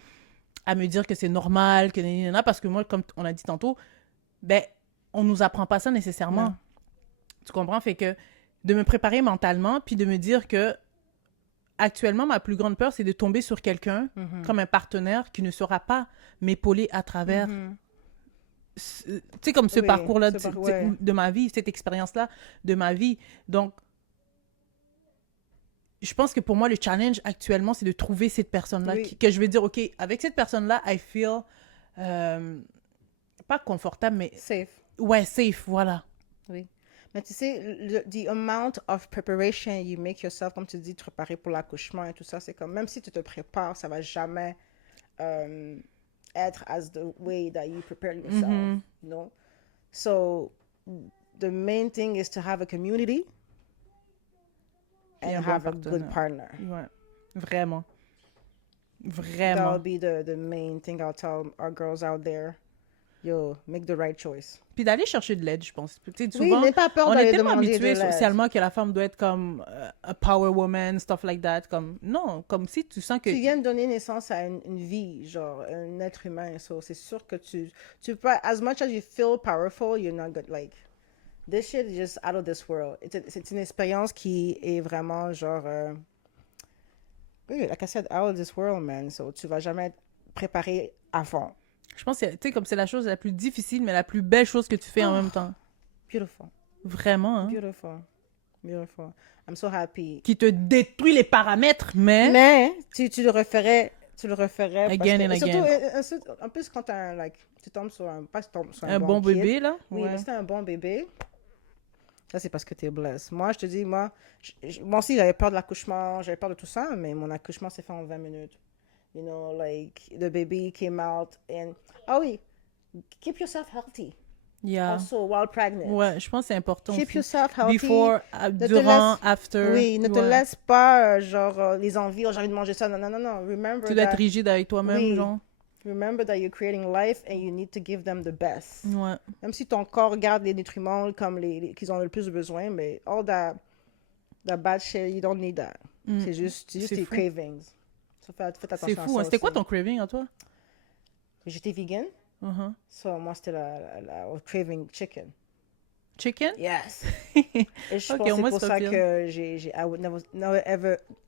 à me dire que c'est normal, que nanana, parce que moi, comme on a dit tantôt, ben, on nous apprend pas ça nécessairement. Non. Tu comprends? Fait que de me préparer mentalement, puis de me dire que actuellement, ma plus grande peur, c'est de tomber sur quelqu'un comme un partenaire qui ne saura pas m'épauler à travers tu sais, comme ce Oui, parcours-là ouais. de ma vie, cette expérience-là de ma vie. Donc, je pense que pour moi, le challenge actuellement, c'est de trouver cette personne-là Oui. que je vais dire, OK, avec cette personne-là, I feel pas confortable, mais Safe. ouais, safe, voilà. Oui. Mais tu sais, the amount of preparation you make yourself, comme tu dis, te préparer pour l'accouchement et tout ça, c'est comme, même si tu te prépares, ça va jamais être as the way that you prepare yourself, you know? So, the main thing is to have a community Et and un bon have a good partenaire. partner. Ouais, vraiment. That Vraiment. will be the main thing I'll tell our girls out there. Yo, make the right choice. Puis d'aller chercher de l'aide, je pense. Tu sais, Oui, souvent, n'aie pas peur on est d'aller tellement demander habitué de l'aide. socialement que la femme doit être comme a power woman, stuff like that. Comme, non, comme si tu sens que... Tu viens de donner naissance à une vie, genre un être humain. So, c'est sûr que tu peux pas, as much as you feel powerful, you're not good. Like, this shit is just out of this world. C'est une expérience qui est vraiment genre, oui, like I said, out of this world, man. So, tu vas jamais être préparé à fond. Je pense que, tu sais, comme c'est la chose la plus difficile, mais la plus belle chose que tu fais en même temps. Beautiful. Vraiment, hein? Beautiful. Beautiful. I'm so happy. Qui te détruit les paramètres, mais... Mais tu le referais. Tu le referais. Again and surtout, again. en plus, quand tu tombes sur un. Pas tu tombes sur Un bon kid. bébé, là? Oui, Ouais. mais si t'as un bon bébé, ça, c'est parce que t'es blessé. Moi, je te dis, moi aussi, j'avais peur de l'accouchement, j'avais peur de tout ça, mais mon accouchement s'est fait en 20 minutes. You know, like, the baby came out and... Ah oui, keep yourself healthy. Yeah. Also, while pregnant. Ouais, je pense que c'est important Keep aussi. yourself healthy. Before, Ne te durant, laisse- after. Oui, ne te Ouais. laisse pas, les envies, oh, j'ai envie de manger ça. Non, non, non, non. Remember Tu dois être that, rigide avec toi-même, Oui. genre. remember that you're creating life and you need to give them the best. Ouais. Même si ton corps garde les nutriments comme qu'ils ont le plus besoin, mais all that bad shit, you don't need that. C'est juste C'est tes fou. cravings. So, faites attention C'est à fou, ça hein. C'était quoi aussi. ton craving, à toi? J'étais vegan, Uh-huh. so moi c'était la craving chicken. Chicken? Yes. Et je Ok, pense que au c'est moins, pour c'est ça pas pire. que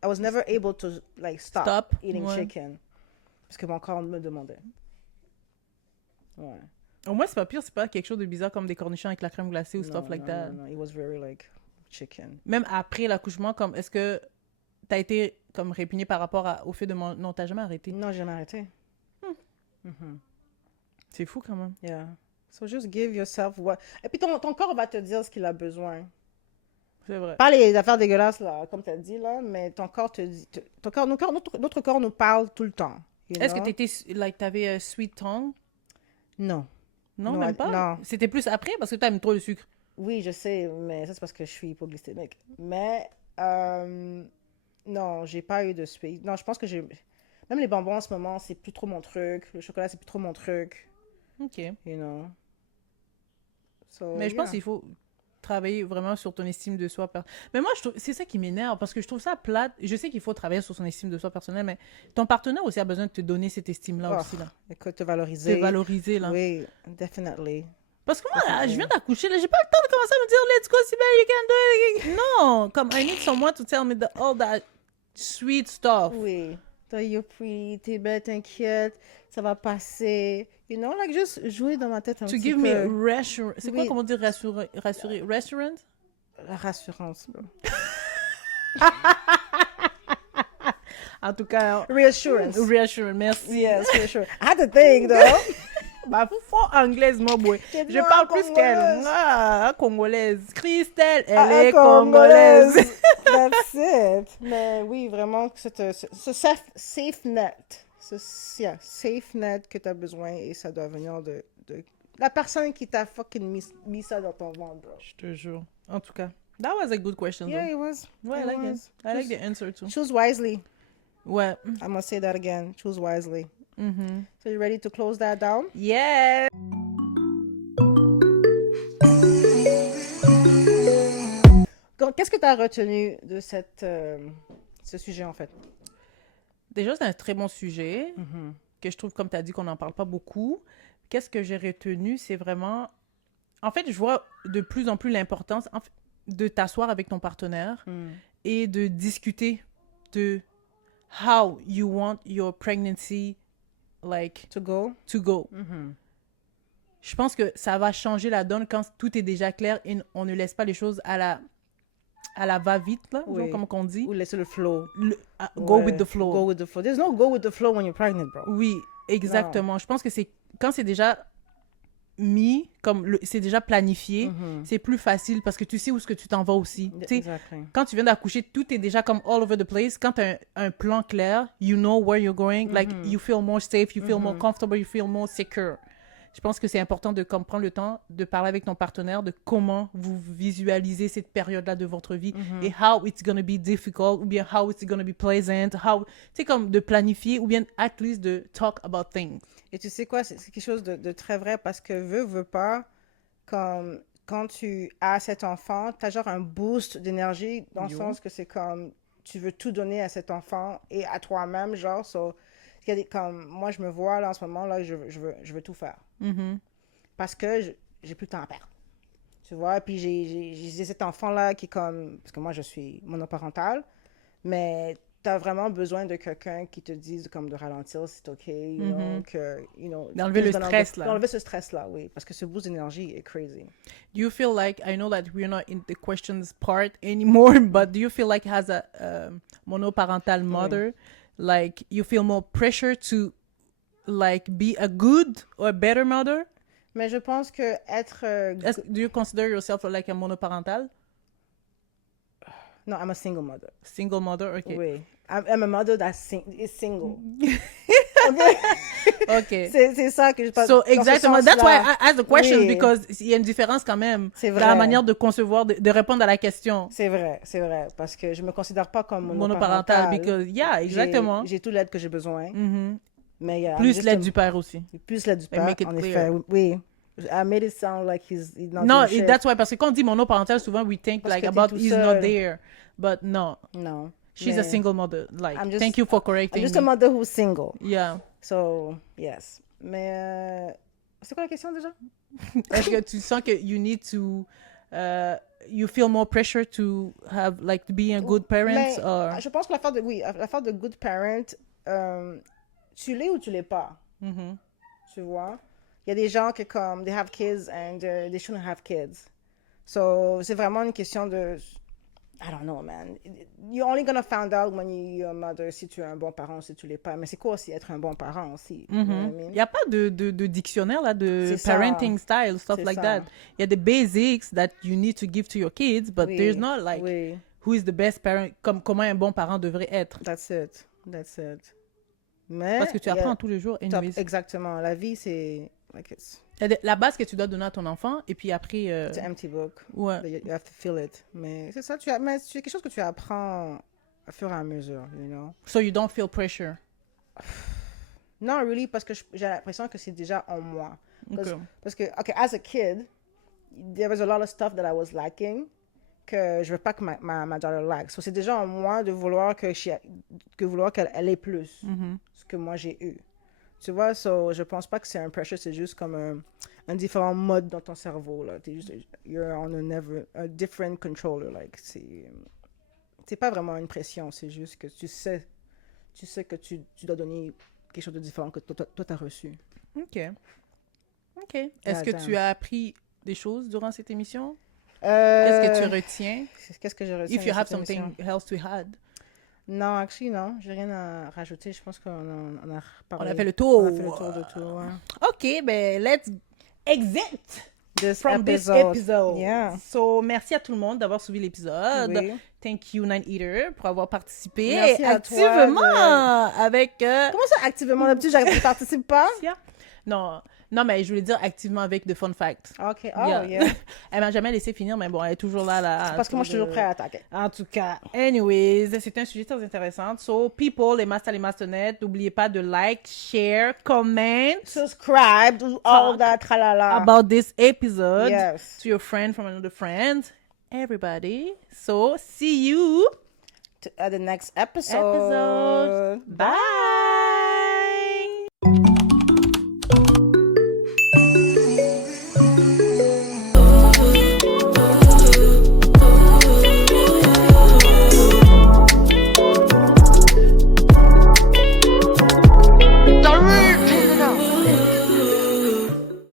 I was never able to like stop, Stop, eating ouais. chicken. Parce que mon corps me demandait. Ouais. Au moins, c'est pas pire, c'est pas quelque chose de bizarre comme des cornichons avec la crème glacée ou stuff like that. No, it was very like chicken. Même après l'accouchement, comme, est-ce que t'as été comme répugné par rapport au fait de manger... Non, t'as jamais arrêté. Non, j'ai jamais arrêté. C'est fou quand même. Yeah. So just give yourself what... Et puis ton corps va te dire ce qu'il a besoin. C'est vrai. Pas les affaires dégueulasses, là, comme tu as dit, là, mais ton corps te dit... Notre corps nous parle tout le temps. you Est-ce que know? like, t'avais un sweet tongue? Non. Non, Non, même pas? non. C'était plus après parce que t'aimes trop le sucre. Oui, je sais, mais ça, c'est parce que je suis hypoglycémique. Mais, non, j'ai pas eu de sweet. Non, je pense que j'ai... Même les bonbons en ce moment, c'est plus trop mon truc. Le chocolat, c'est plus trop mon truc. OK. You know? So, Mais je pense yeah. qu'il faut... travailler vraiment sur ton estime de soi. Mais moi, c'est ça qui m'énerve parce que je trouve ça plate. Je sais qu'il faut travailler sur son estime de soi personnelle, mais ton partenaire aussi a besoin de te donner cette estime-là Oh, aussi. Là. écoute, te valoriser. Te valoriser, là. Oui, definitely. Parce que moi, là, je viens d'accoucher, là, j'ai pas le temps de commencer à me dire, let's go, Sibel, you can do it. Non, comme, I need someone to tell me all that sweet stuff. Oui. Toi, you're pretty, t'es belle, t'inquiète, ça va passer. You know, like, juste jouer dans ma tête un To petit give peu. me reassurance. C'est quoi, Oui. comment dire rassurer? Reassurance? La rassurance, bro. En tout cas, Reassurance. reassurance, merci. Yes, reassurance. I had to think, though. Ma fort anglaise, mon boy. J'ai Je dit, parle ah, plus congolaise. qu'elle. Ah, congolaise. Christelle, elle Ah, est congolaise. That's it. Mais oui, vraiment, ce safe net. Safe net que tu as besoin et ça doit venir de la personne qui t'a fucking mis ça dans ton ventre, bro. Je te jure. En tout cas, that was a good question. Yeah, though. it was. Ouais, I like it. I like the answer too. Choose wisely. Ouais. I'm gonna say that again. Choose wisely. Mm-hmm. So you ready to close that down? Yeah. Qu'est-ce que tu as retenu de ce sujet, en fait? Déjà, c'est un très bon sujet que je trouve, comme tu as dit, qu'on n'en parle pas beaucoup. Qu'est-ce que j'ai retenu? C'est vraiment... En fait, je vois de plus en plus l'importance de t'asseoir avec ton partenaire et de discuter de how you want your pregnancy like To go? to go. Je pense que ça va changer la donne quand tout est déjà clair et on ne laisse pas les choses à la va-vite, là, Oui. genre, comme on dit. Ou laisser le flow. Go Ouais. with the flow. Go with the flow. There's no go with the flow when you're pregnant, bro. Oui, exactement. Je pense que c'est quand c'est déjà mis, comme c'est déjà planifié, c'est plus facile parce que tu sais où est-ce que tu t'en vas aussi. Tu sais, Exactly. quand tu viens d'accoucher, tout est déjà comme all over the place. Quand tu as un plan clair, you know where you're going, like you feel more safe, you feel more comfortable, you feel more secure. Je pense que c'est important de comme, prendre le temps de parler avec ton partenaire de comment vous visualisez cette période-là de votre vie et how it's going to be difficult ou bien how it's going to be pleasant, how, tu sais, comme de planifier ou bien at least de talk about things. Et tu sais quoi, c'est quelque chose de très vrai parce que veux pas, comme quand tu as cet enfant, tu as genre un boost d'énergie dans le sens que c'est comme tu veux tout donner à cet enfant et à toi-même, genre, il y a comme moi je me vois là en ce moment là, je veux tout faire. Parce que j'ai plus de temps à perdre. Tu vois, et puis j'ai cet enfant-là qui est comme, parce que moi je suis monoparentale, mais tu as vraiment besoin de quelqu'un qui te dise comme de ralentir, c'est OK, you know, que, you know, D'enlever le stress, là. D'enlever ce stress-là, oui, parce que ce boost d'énergie est crazy. Do you feel like, I know that we're not in the questions part anymore, but do you feel like as a monoparental mother, like you feel more pressure to like be a good or a better mother? Mais je pense que être... Do you consider yourself like a monoparental? No, I'm a single mother. Single mother? Okay. Oui. I'm a mother that is single. Okay. C'est ça que je pense. So, exactement. That's why I asked the question, Oui. because il y a une différence quand même C'est dans la vrai. manière de concevoir, de répondre à la question. C'est vrai, parce que je me considère pas comme Monoparental, monoparentale. because, yeah, exactement. J'ai tout l'aide que j'ai besoin. Mais Plus l'aide du père aussi. Plus l'aide du Like, père, make it en clear. effet. Oui. I made it sound like he's not No, doing shit. that's why, parce que quand on dit monoparental, souvent we think Parce like que t'es about tout he's seul. not there. But no, No. she's a single mother. Like, I'm just- thank you for I'm correcting just a me. mother who's single. Yeah. So, yes. Mais, c'est quoi la question déjà? Est-ce que tu sens que you need to, you feel more pressure to have, like, to be a good parent? Mais, Or... je pense que l'affaire de good parent, tu l'es ou tu l'es pas. Tu vois? Il y a des gens qui comme, they have kids and they shouldn't have kids. So, c'est vraiment une question de, I don't know, man. You're only gonna find out when you're a mother si tu es un bon parent, si tu l'es pas. Mais c'est quoi aussi être un bon parent aussi? You know what I mean? Il n'y a pas de dictionnaire là, de C'est ça. parenting style, stuff C'est like ça. that. Il y a des basics that you need to give to your kids, but Oui, there's not like oui. who is the best parent, comme comment un bon parent devrait être. That's it. Mais, Parce que tu il y a- apprends tous les jours. Anyways. Exactement. La vie, c'est like Il y a la base que tu dois donner à ton enfant, et puis après, it's an empty book. ouais. You have to feel it. Mais c'est ça, mais c'est quelque chose que tu apprends au fur et à mesure, you know. So you don't feel pressure. Not really, parce que j'ai l'impression que c'est déjà en moi. Okay. Parce que, okay, as a kid, there was a lot of stuff that I was lacking que je veux pas que ma daughter lack. So, c'est déjà en moi de vouloir vouloir qu'elle ait plus ce que moi j'ai eu. Tu vois, so, je pense pas que c'est un pressure, c'est juste comme un différent mode dans ton cerveau, là. You're on a different controller, like, c'est pas vraiment une pression, c'est juste que tu sais que tu dois donner quelque chose de différent que toi t'as reçu. OK. Est-ce que tu as appris des choses durant cette émission? Qu'est-ce que tu retiens? Qu'est-ce que j'ai retenu? If you have something else to add. Non, actually, non. J'ai rien à rajouter. Je pense qu'on a parlé. On a fait le tour. On a fait le tour de tout, ouais. OK, ben, let's exit This this episode. Yeah. So, merci à tout le monde d'avoir suivi l'épisode. Oui. Thank you, Nine Eater, pour avoir participé Merci à toi activement avec... Comment ça, activement? D'habitude, je participe pas? Non, mais je voulais dire activement avec de fun facts. OK. Oh, yeah. Elle m'a jamais laissé finir, mais bon, elle est toujours là. C'est parce que moi, je suis toujours prêt à attaquer. En tout cas, anyways, c'est un sujet très intéressant. So, people, les masternet, n'oubliez pas de like, share, comment, Subscribe, do all that, tralala. about this episode Yes. to your friend from another friend, everybody. So, see you At the next episode. Bye.